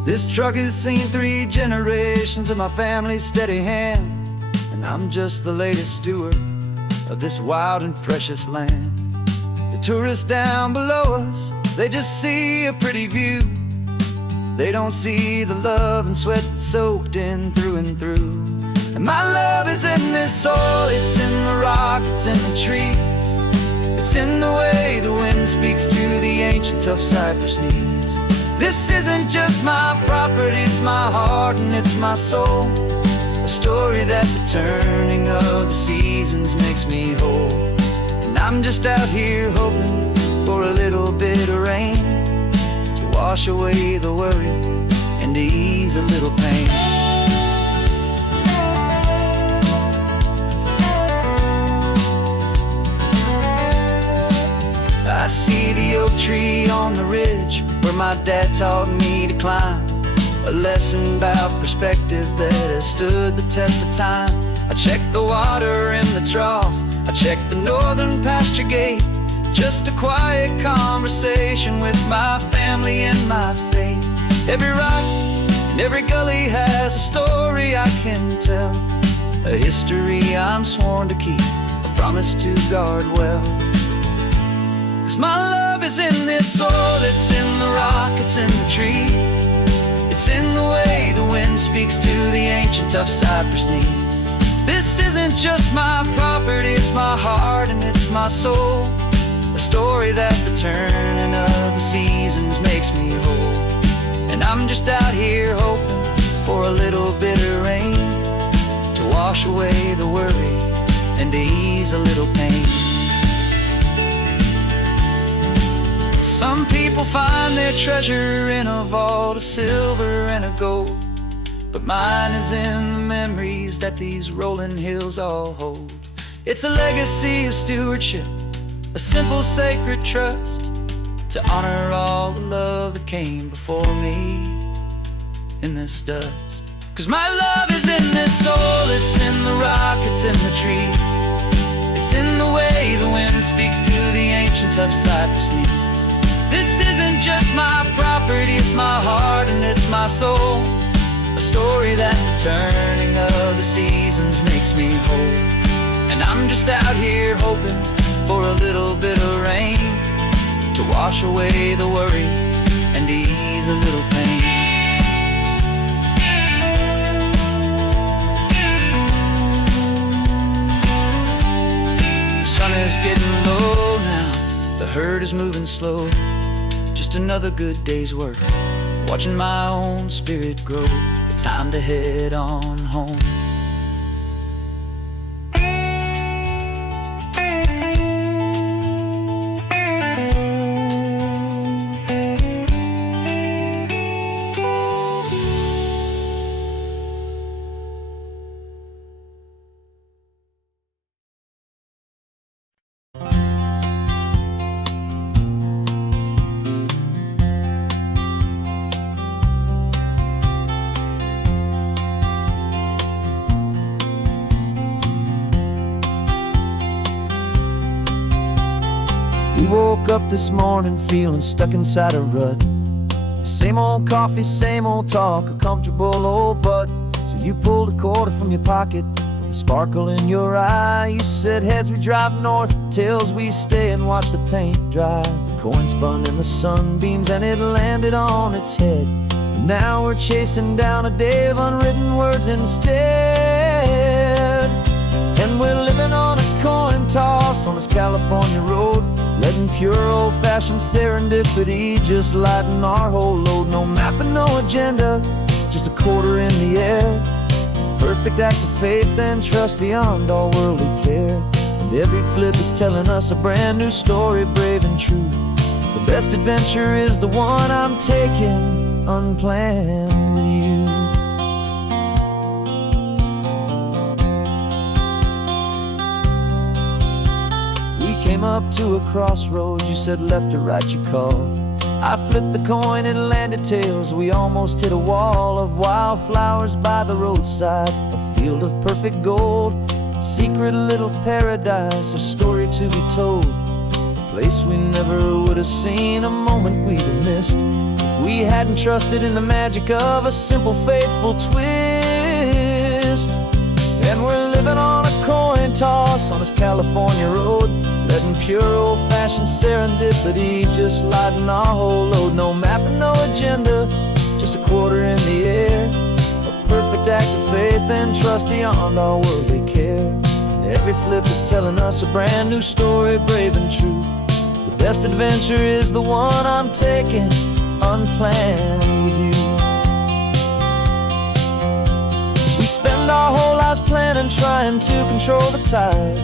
This truck has seen 3 generations of my family's steady hand, and I'm just the latest steward of this wild and precious land. The tourists down below us, they just see a pretty view. They don't see the love and sweat that's soaked in through and through. And my love is in this soil, it's in the rock, it's in the trees. It's in the way the wind speaks to the ancient tough cypress knees. This isn't just my property, it's my heart and it's my soul. A story that the turning of the seasons makes me whole. And I'm just out here hoping for a little bit of rain to wash away the worry and to ease a little pain. I see the oak tree on the ridge where my dad taught me to climb, a lesson about perspective that has stood the test of time. I check the water in the trough, I check the northern pasture gate, just a quiet conversation with my family and my faith. Every rock and every gully has a story I can tell, a history I'm sworn to keep, a promise to guard well. 'Cause my love is in this soil, it's in the rock, it's in the trees. It's in the way the wind speaks to the ancient tough cypress knees. This isn't just my property, it's my heart and it's my soul. A story that the turning of the seasons makes me whole. And I'm just out here hoping for a little bit of rain to wash away the worry and to ease a little pain. Some people find their treasure in a vault of silver and a gold, but mine is in the memories that these rolling hills all hold. It's a legacy of stewardship, a simple sacred trust, to honor all the love that came before me in this dust. 'Cause my love is in this soul, it's in the rock, it's in the trees. It's in the way the wind speaks to the ancient tough cypress knees. This isn't just my property, it's my heart and it's my soul. A story that the turning of the seasons makes me whole. And I'm just out here hoping for a little bit of rain to wash away the worry and ease a little pain. The sun is getting low now, the herd is moving slow. Just another good day's work, watching my own spirit grow. It's time to head on home. We woke up this morning feeling stuck inside a rut. Same old coffee, same old talk, a comfortable old butt. So you pulled a quarter from your pocket with a sparkle in your eye. You said heads we drive north, tails we stay and watch the paint dry. The coin spun in the sunbeams and it landed on its head. And now we're chasing down a day of unwritten words instead. And we're living on a coin toss on this California road, letting pure old-fashioned serendipity just lighten our whole load. No map and no agenda, just a quarter in the air. Perfect act of faith and trust beyond all worldly care. And every flip is telling us a brand new story, brave and true. The best adventure is the one I'm taking unplanned with you. Came up to a crossroads, you said left or right you called. I flipped the coin, it landed tails. We almost hit a wall of wildflowers by the roadside, a field of perfect gold, secret little paradise, a story to be told. A place we never would have seen, a moment we'd have missed if we hadn't trusted in the magic of a simple faithful twist. And we're living on a coin toss on this California road, letting pure old-fashioned serendipity just lighten our whole load. No map and no agenda, just a quarter in the air. A perfect act of faith and trust beyond our worldly care. And every flip is telling us a brand new story, brave and true. The best adventure is the one I'm taking unplanned with you. We spend our whole lives planning, trying to control the tide,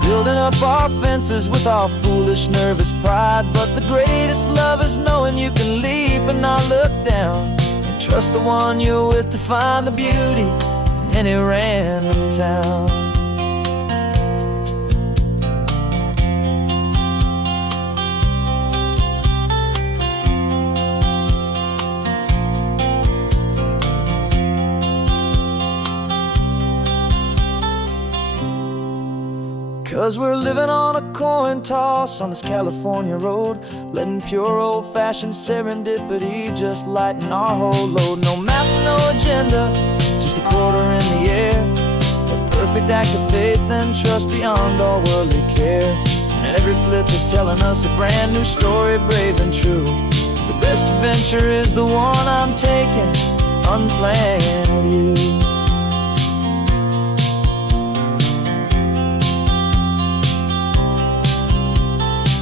building up our fences with our foolish, nervous pride. But the greatest love is knowing you can leap and not look down, and trust the one you're with to find the beauty in any random town. 'Cause we're living on a coin toss on this California road, letting pure old-fashioned serendipity just lighten our whole load. No map, no agenda, just a quarter in the air. A perfect act of faith and trust beyond all worldly care. And every flip is telling us a brand new story, brave and true. The best adventure is the one I'm taking, unplanned with you.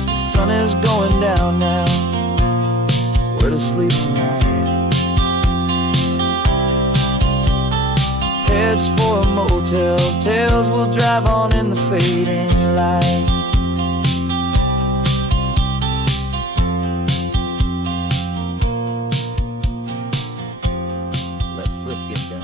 The sun is going down now, we're to sleep tonight. Heads for a motel, tails will drive on in the fading light. Let's flip get done.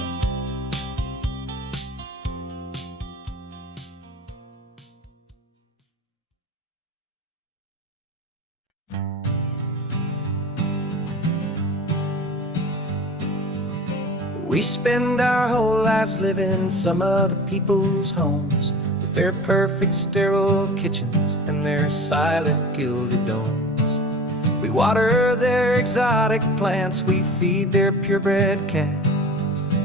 We spend our whole lives living some other people's homes, with their perfect sterile kitchens and their silent gilded domes. We water their exotic plants, we feed their purebred cat.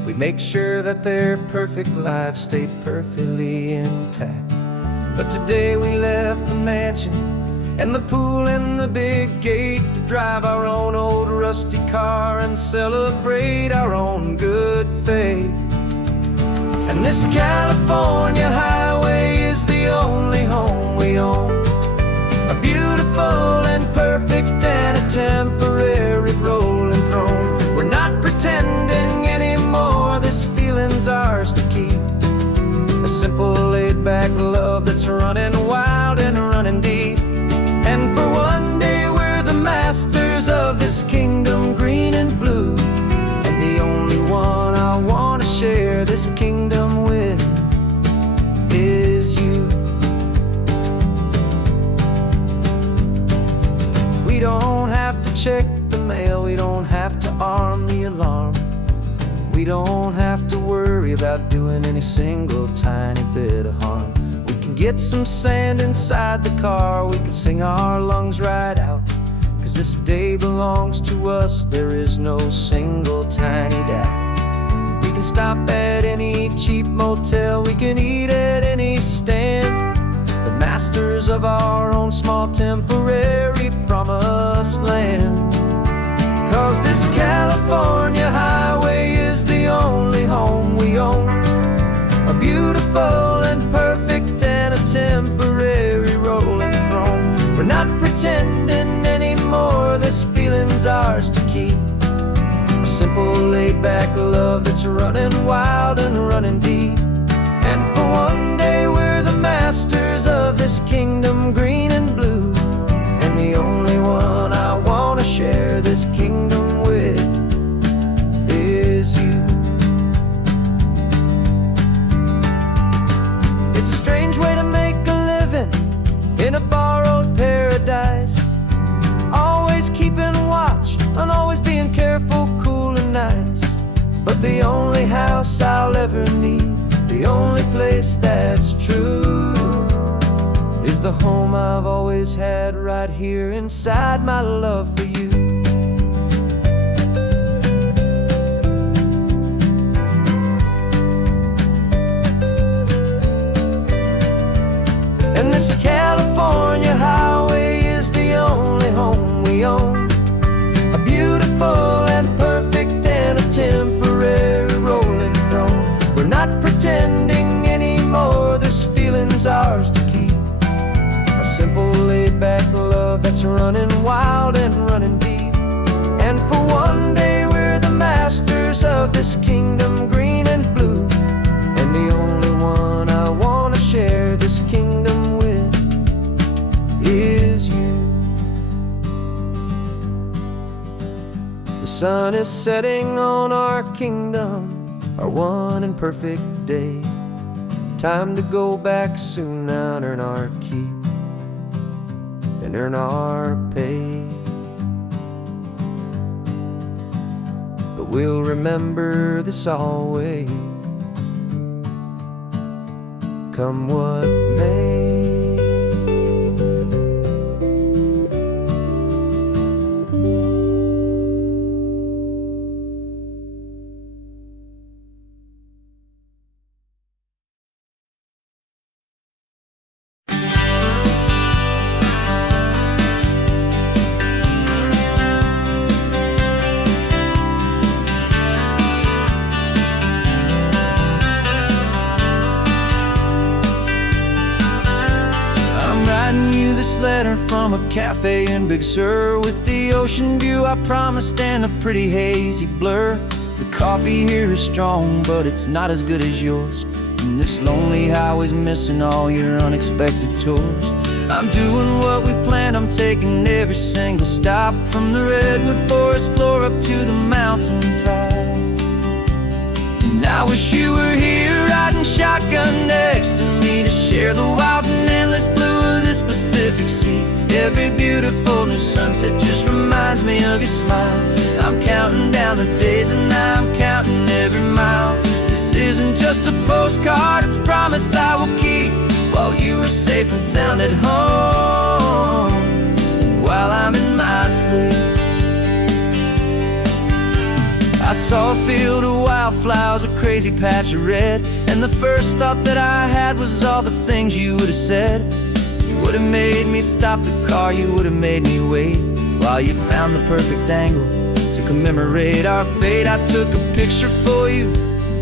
We make sure that their perfect lives stay perfectly intact. But today we left the mansion and the pool and the big gate to drive our own old rusty car and celebrate our own good faith. And this California highway is the only home we own, a beautiful and perfect and a temporary rolling throne. We're not pretending anymore, this feeling's ours to keep. A simple laid-back love that's running wild and running deep. And for one day we're the masters of this kingdom green and blue. And the only one I want to share this kingdom with is you. We don't have to check the mail, we don't have to arm the alarm. We don't have to worry about doing any single tiny bit of harm. We can get some sand inside the car, we can sing our lungs right out. 'Cause this day belongs to us, there is no single tiny doubt. We can stop at any cheap motel, we can eat at any stand, the masters of our own small temporary promised land. 'Cause this California highway is the only home we own, a beautiful and perfect and a temporary rolling throne. We're not pretending anymore, this feeling's ours to keep. A simple laid-back love that's running wild and running deep. And for one day we're the masters of this kingdom green and blue. And the only one I want to share this kingdom with is you. It's a strange way to make a living in a borrowed paradise, always keeping watch and always being careful, cool and nice. But the only house I'll ever need, the only place that's true, is the home I've always had right here inside my love for you. And this California highway is the only home we own, a beautiful and perfect and a temporary rolling throne. We're not pretending anymore, this feeling's ours to keep. A simple laid-back love that's running wild and running deep. And for one day we're the masters of this kingdom green and blue. And the only one I want to share this kingdom with is you. The sun is setting on our kingdom, our one and perfect day. Time to go back soon now and earn our keep and earn our pay. But we'll remember this always, come what may. writing you this letter from a cafe in Big Sur, with the ocean view I promised and a pretty hazy blur. The coffee here is strong, but it's not as good as yours, and this lonely highway's missing all your unexpected tours. I'm doing what we planned, I'm taking every single stop, from the redwood forest floor up to the mountain top. And I wish you were here riding shotgun next to me, to share the wild and endless blue of this Pacific Sea. Every beautiful new sunset just reminds me of your smile. I'm counting down the days and I'm counting every mile. This isn't just a postcard, it's a promise I will keep, while you are safe and sound at home, and while I'm in my sleep. I saw a field of wildflowers, a crazy patch of red, and the first thought that I had was all the things you would have said. You would have made me stop the car, you would have made me wait, while you found the perfect angle to commemorate our fate. I took a picture for you,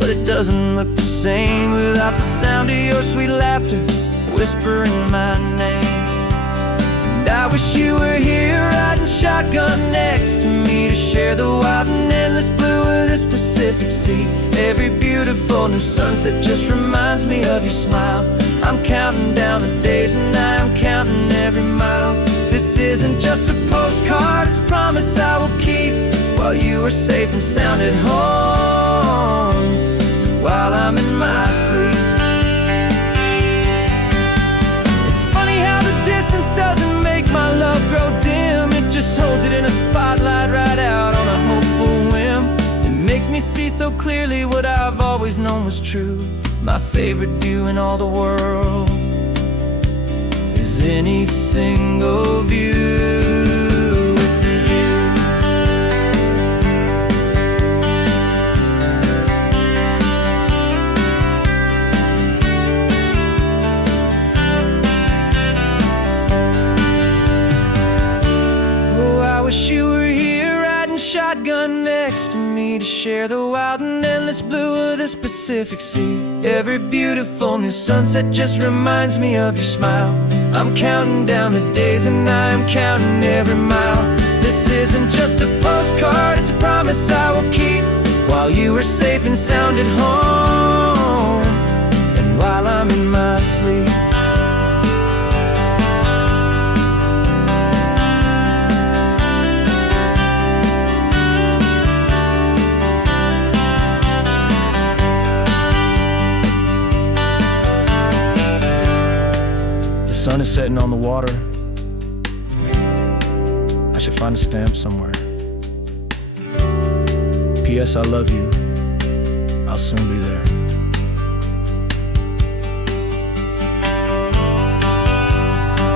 but it doesn't look the same without the sound of your sweet laughter whispering my name. And I wish you were here riding shotgun next to me, to share the wild and endless blue of this Pacific Sea. Every beautiful new sunset just reminds me of your smile. I'm counting down the days and I'm counting every mile. This isn't just a postcard, it's a promise I will keep, while you are safe and sound at home, while I'm in my sleep. It's funny how the distance doesn't make my love grow dim, it just holds it in a spotlight right out on a hopeful whim. It makes me see so clearly what I've always known was true. My favorite view in all the world is any single view with you. Oh, I wish you were here riding shotgun next to me, to share the wild and endless blue of this Pacific Sea. Every beautiful new sunset just reminds me of your smile. I'm counting down the days and I'm counting every mile. This isn't just a postcard, it's a promise I will keep, while you are safe and sound at home, and while I'm in my sleep. The sun is setting on the water. I should find a stamp somewhere. P.S. I love you. I'll soon be there.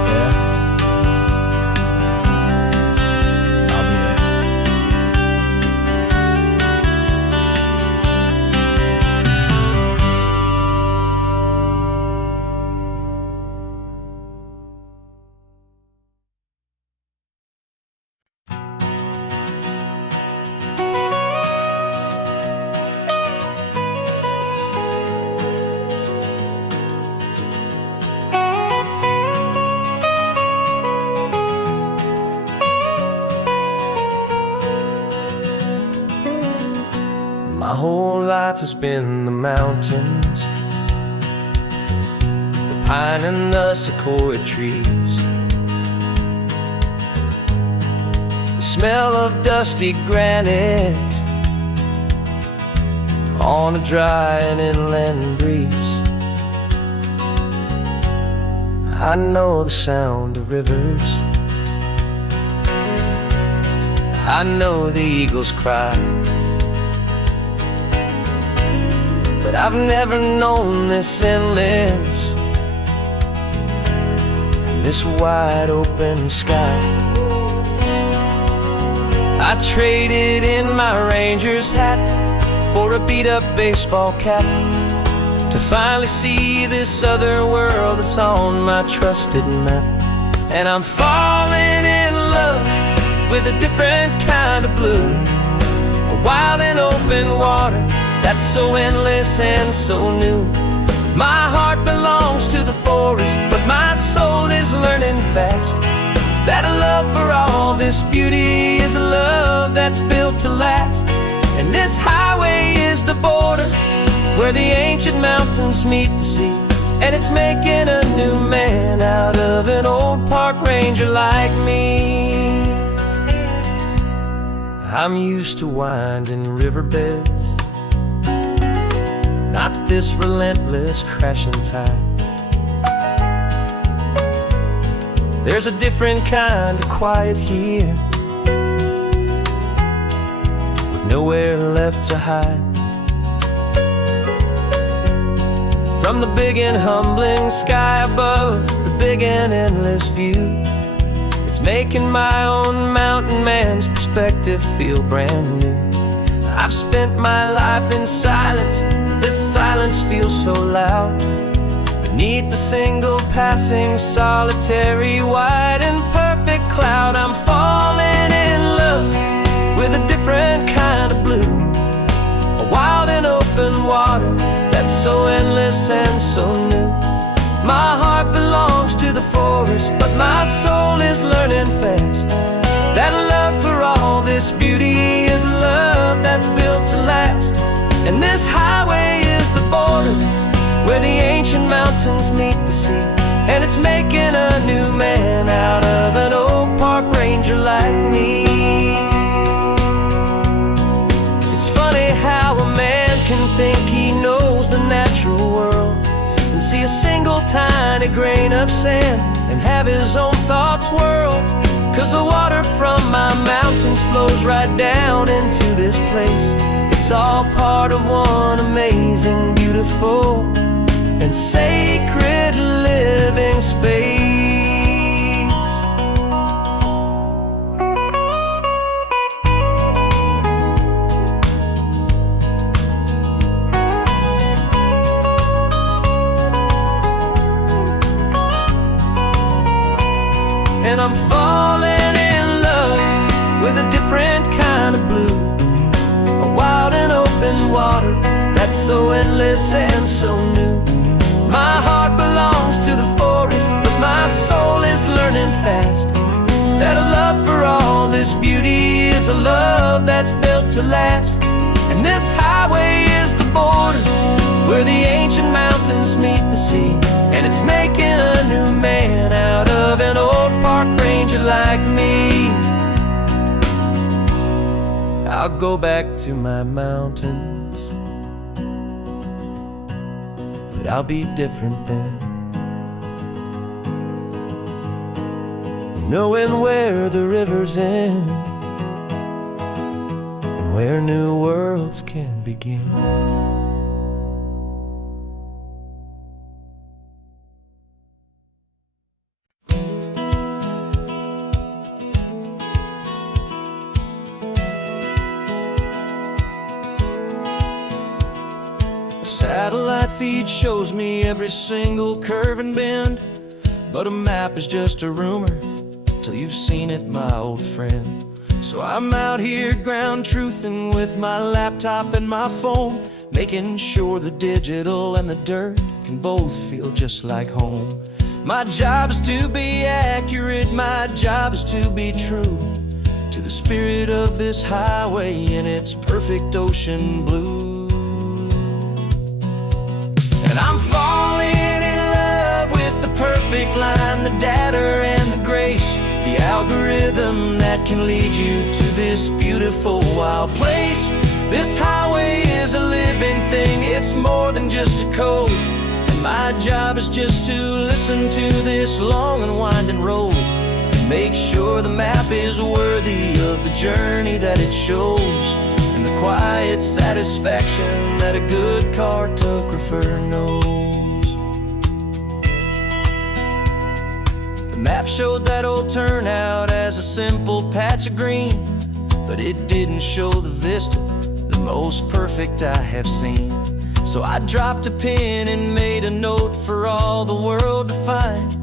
Yeah? I'll be there. My whole life has been the mountains, the pine and the sequoia trees, the smell of dusty granite on a dry and inland breeze. I know the sound of rivers, I know the eagles cry, but I've never known this endless and this wide open sky. I traded in my Ranger's hat for a beat-up baseball cap to finally see this other world that's on my trusted map. And I'm falling in love with a different kind of blue, a wild and open water that's so endless and so new. My heart belongs to the forest, but my soul is learning this beauty is a love that's built to last. And this highway is the border where the ancient mountains meet the sea. And it's making a new man out of an old park ranger like me. I'm used to winding riverbeds, not this relentless crashing tide. There's a different kind of quiet here, with nowhere left to hide. From the big and humbling sky above, the big and endless view, it's making my own mountain man's perspective feel brand new. I've spent my life in silence, this silence feels so loud. Beneath the single passing solitary white and perfect cloud, I'm falling in love with a different kind of blue, a wild and open water that's so endless and so new. My heart belongs to the forest, but my soul is learning fast that love for all this beauty is love that's built to last. And this highway is the border where the ancient mountains meet the sea. And it's making a new man out of an old park ranger like me. It's funny how a man can think he knows the natural world and see a single tiny grain of sand and have his own thoughts whirl. 'Cause the water from my mountains flows right down into this place. It's all part of one amazing, beautiful, and sacred living space. And I'm falling in love with a different kind of blue, a wild and open water that's so endless and so new. My heart belongs to the forest, but my soul is learning fast that a love for all this beauty is a love that's built to last. And this highway is the border where the ancient mountains meet the sea. And it's making a new man out of an old park ranger like me. I'll go back to my mountains, but I'll be different then, knowing where the rivers end and where new worlds can begin. Satellite feed shows me every single curve and bend, but a map is just a rumor till you've seen it, my old friend. So I'm out here ground truthing with my laptop and my phone, making sure the digital and the dirt can both feel just like home. My job is to be accurate, my job is to be true to the spirit of this highway in its perfect ocean blue. And I'm falling in love with the perfect line, the data and the grace, the algorithm that can lead you to this beautiful wild place. This highway is a living thing, it's more than just a code. And my job is just to listen to this long and winding road and make sure the map is worthy of the journey that it shows, and the quiet satisfaction that a good cartographer knows. The map showed that old turnout as a simple patch of green, but it didn't show the vista, the most perfect I have seen. So I dropped a pin and made a note for all the world to find,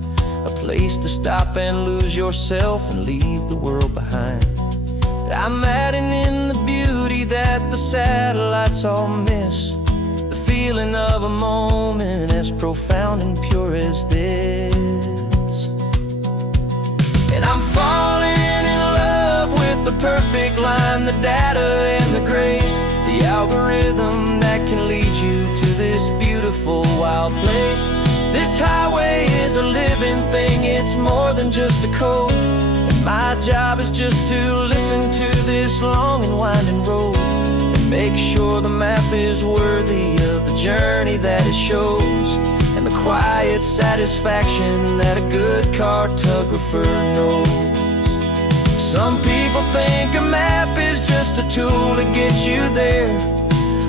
a place to stop and lose yourself and leave the world behind. I'm adding in the beauty that the satellites all miss, the feeling of a moment as profound and pure as this. And I'm falling in love perfect line, the data and the grace, the algorithm that can lead you to this beautiful wild place. This highway is a living thing, it's more than just a code. And my job is just to listen to this long and winding road and make sure the map is worthy of the journey that it shows, and the quiet satisfaction that a good cartographer knows. Some people think a map is just a tool to get you there,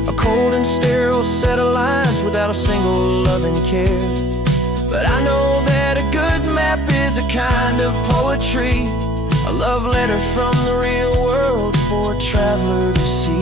a cold and sterile set of lines without a single loving care. But I know that a good map is a kind of poetry, a love letter from the real world for a traveler to see.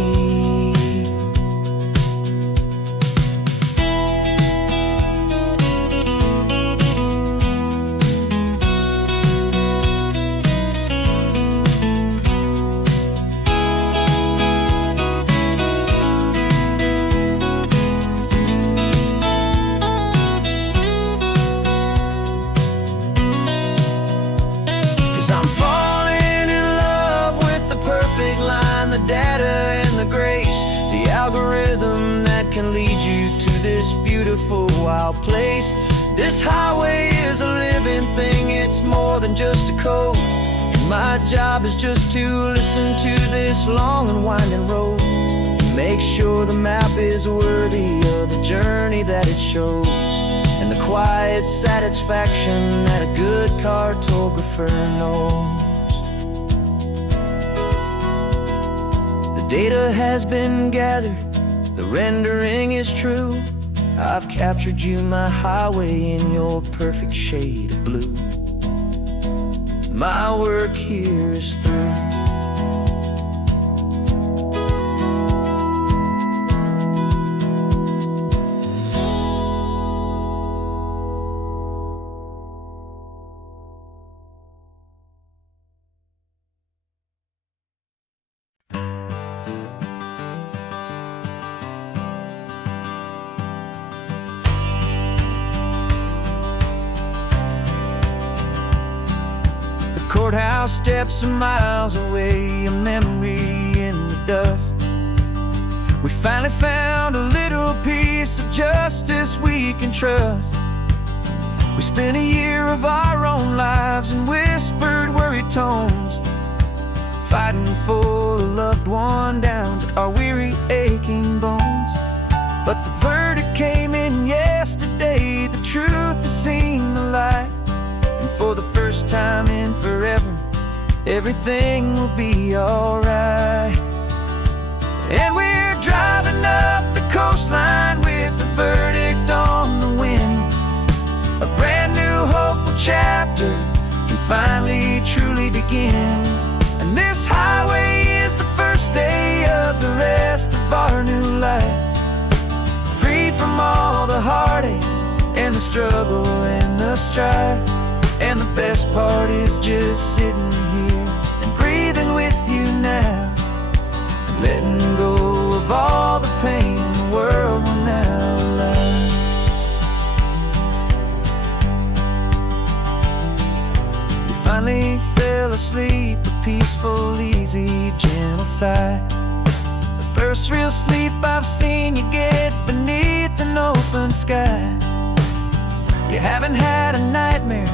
'Cause I'm falling in love with the perfect line, the data and the grace, the algorithm that can lead you to this beautiful wild place. This highway is a living thing, it's more than just a code. And my job is just to listen to this long and winding road, make sure the map is worthy of the journey that it shows, and the quiet satisfaction that a good cartographer knows. The data has been gathered, the rendering is true. I've captured you, my highway, in your perfect shade of blue. My work here is through. Courthouse steps are miles away, a memory in the dust. We finally found a little piece of justice we can trust. We spent a year of our own lives in whispered, worried tones, fighting for a loved one down to our weary, aching bones. But the verdict came in yesterday, the truth has seen the light. For the first time in forever, everything will be alright. And we're driving up the coastline with the verdict on the wind. A brand new hopeful chapter can finally truly begin. And this highway is the first day of the rest of our new life, free from all the heartache and the struggle and the strife. And the best part is just sitting here and breathing with you now, and letting go of all the pain the world will now allow. You finally fell asleep, a peaceful, easy, gentle sigh. The first real sleep I've seen you get beneath an open sky. You haven't had a nightmare,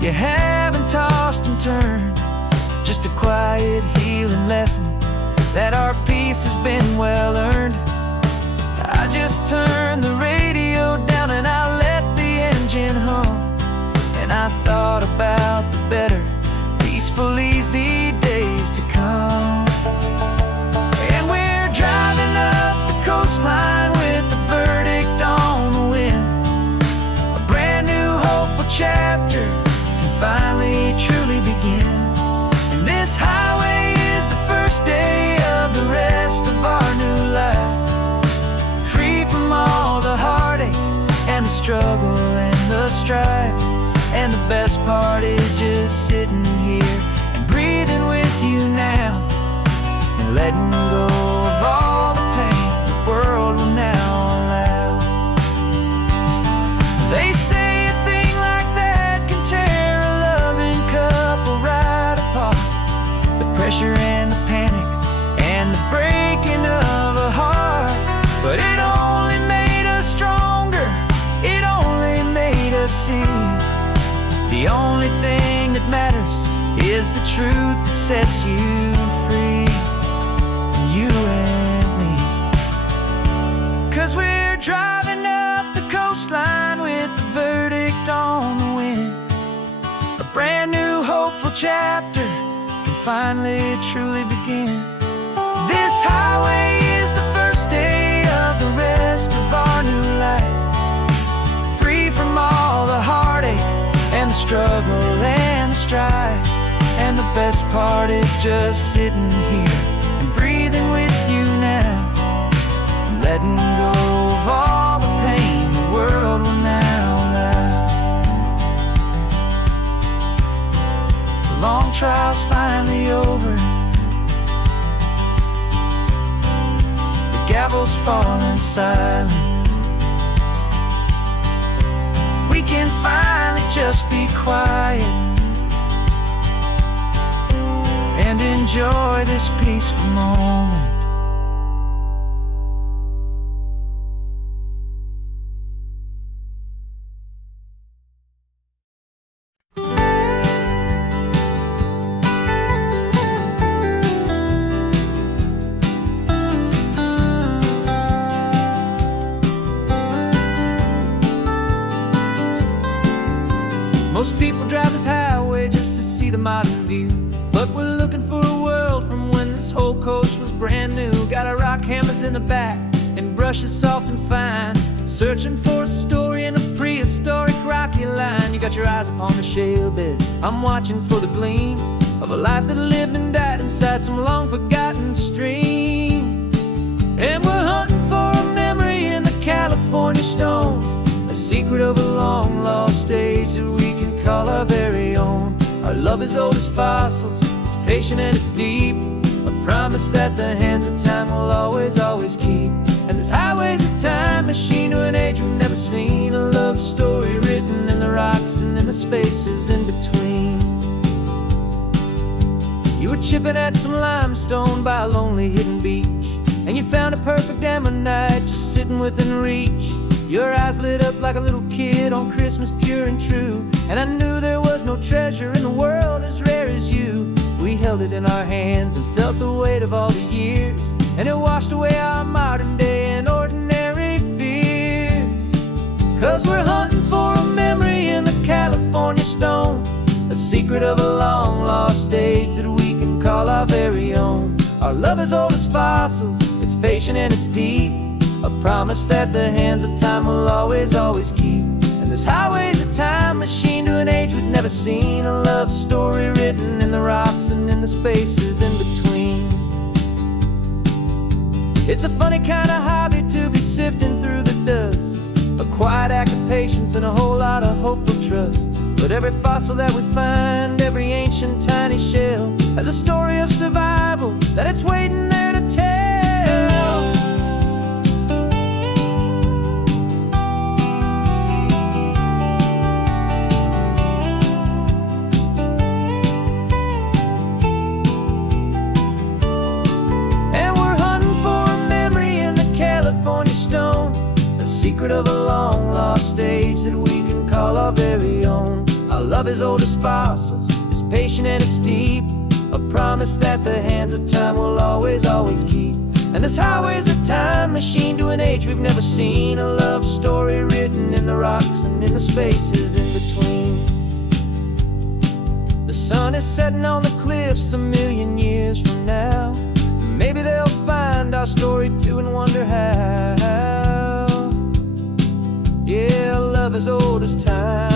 you haven't tossed and turned, just a quiet healing lesson that our peace has been well earned. I just turned the radio down and I let the engine hum, and I thought about the better, peaceful, easy days to come. And we're driving up the coastline with the verdict on the wind, a brand new hopeful chapter finally truly begin. And this highway is the first day of the rest of our new life, free from all the heartache and the struggle and the strife. And the best part is just sitting here and breathing with you now, and letting go of all the pain the world will now allow. They say a thing like that can tear couple right apart, the pressure and The only thing that matters is the truth that sets you free, you and me. 'Cause we're driving up the coastline with the verdict on the wind. A brand new hopeful chapter can finally truly begin. This highway is the first day of the rest of our new life, free from all the heartache and the struggle and the strife. And the best part is just sitting here and breathing with you now, and letting go of all the pain the world will now allow. The long trial's finally over, the gavel's falling silent. We can finally just be quiet and enjoy this peaceful moment. Most people drive this highway just to see the modern view, but we're looking for a world from when this whole coast was brand new. Got our rock hammers in the back and brushes soft and fine, searching for a story in a prehistoric rocky line. You got your eyes upon the shale beds, I'm watching for the gleam of a life that lived and died inside some long forgotten stream. And we're hunting for a memory in the California stone, a secret of a long lost age that we can call our very own. Our love is old as fossils, it's patient and it's deep, a promise that the hands of time will always, always keep. And this highway's a time machine to an age we've never seen, a love story written in the rocks and in the spaces in between. You were chipping at some limestone by a lonely hidden beach, and you found a perfect ammonite just sitting within reach. Your eyes lit up like a little kid on Christmas, pure and true, and I knew there was no treasure in the world as rare as you. We held it in our hands and felt the weight of all the years, and it washed away our modern day and ordinary fears. 'Cause we're hunting for a memory in the California stone, a secret of a long lost age that we can call our very own. Our love is old as fossils, it's patient and it's deep, a promise that the hands of time will always, always keep. And this highway's a time machine to an age we've never seen, a love story written in the rocks and in the spaces in between. It's a funny kind of hobby to be sifting through the dust, a quiet act of patience and a whole lot of hopeful trust. But every fossil that we find, every ancient tiny shell, has a story of survival that it's waiting there to tell. Secret of a long lost age that we can call our very own. Our love is old as fossils, it's patient and it's deep, a promise that the hands of time will always, always keep. And this highway's a time machine to an age we've never seen, a love story written in the rocks and in the spaces in between. The sun is setting on the cliffs a million years from now, maybe they'll find our story too and wonder how. Yeah, love is old as time.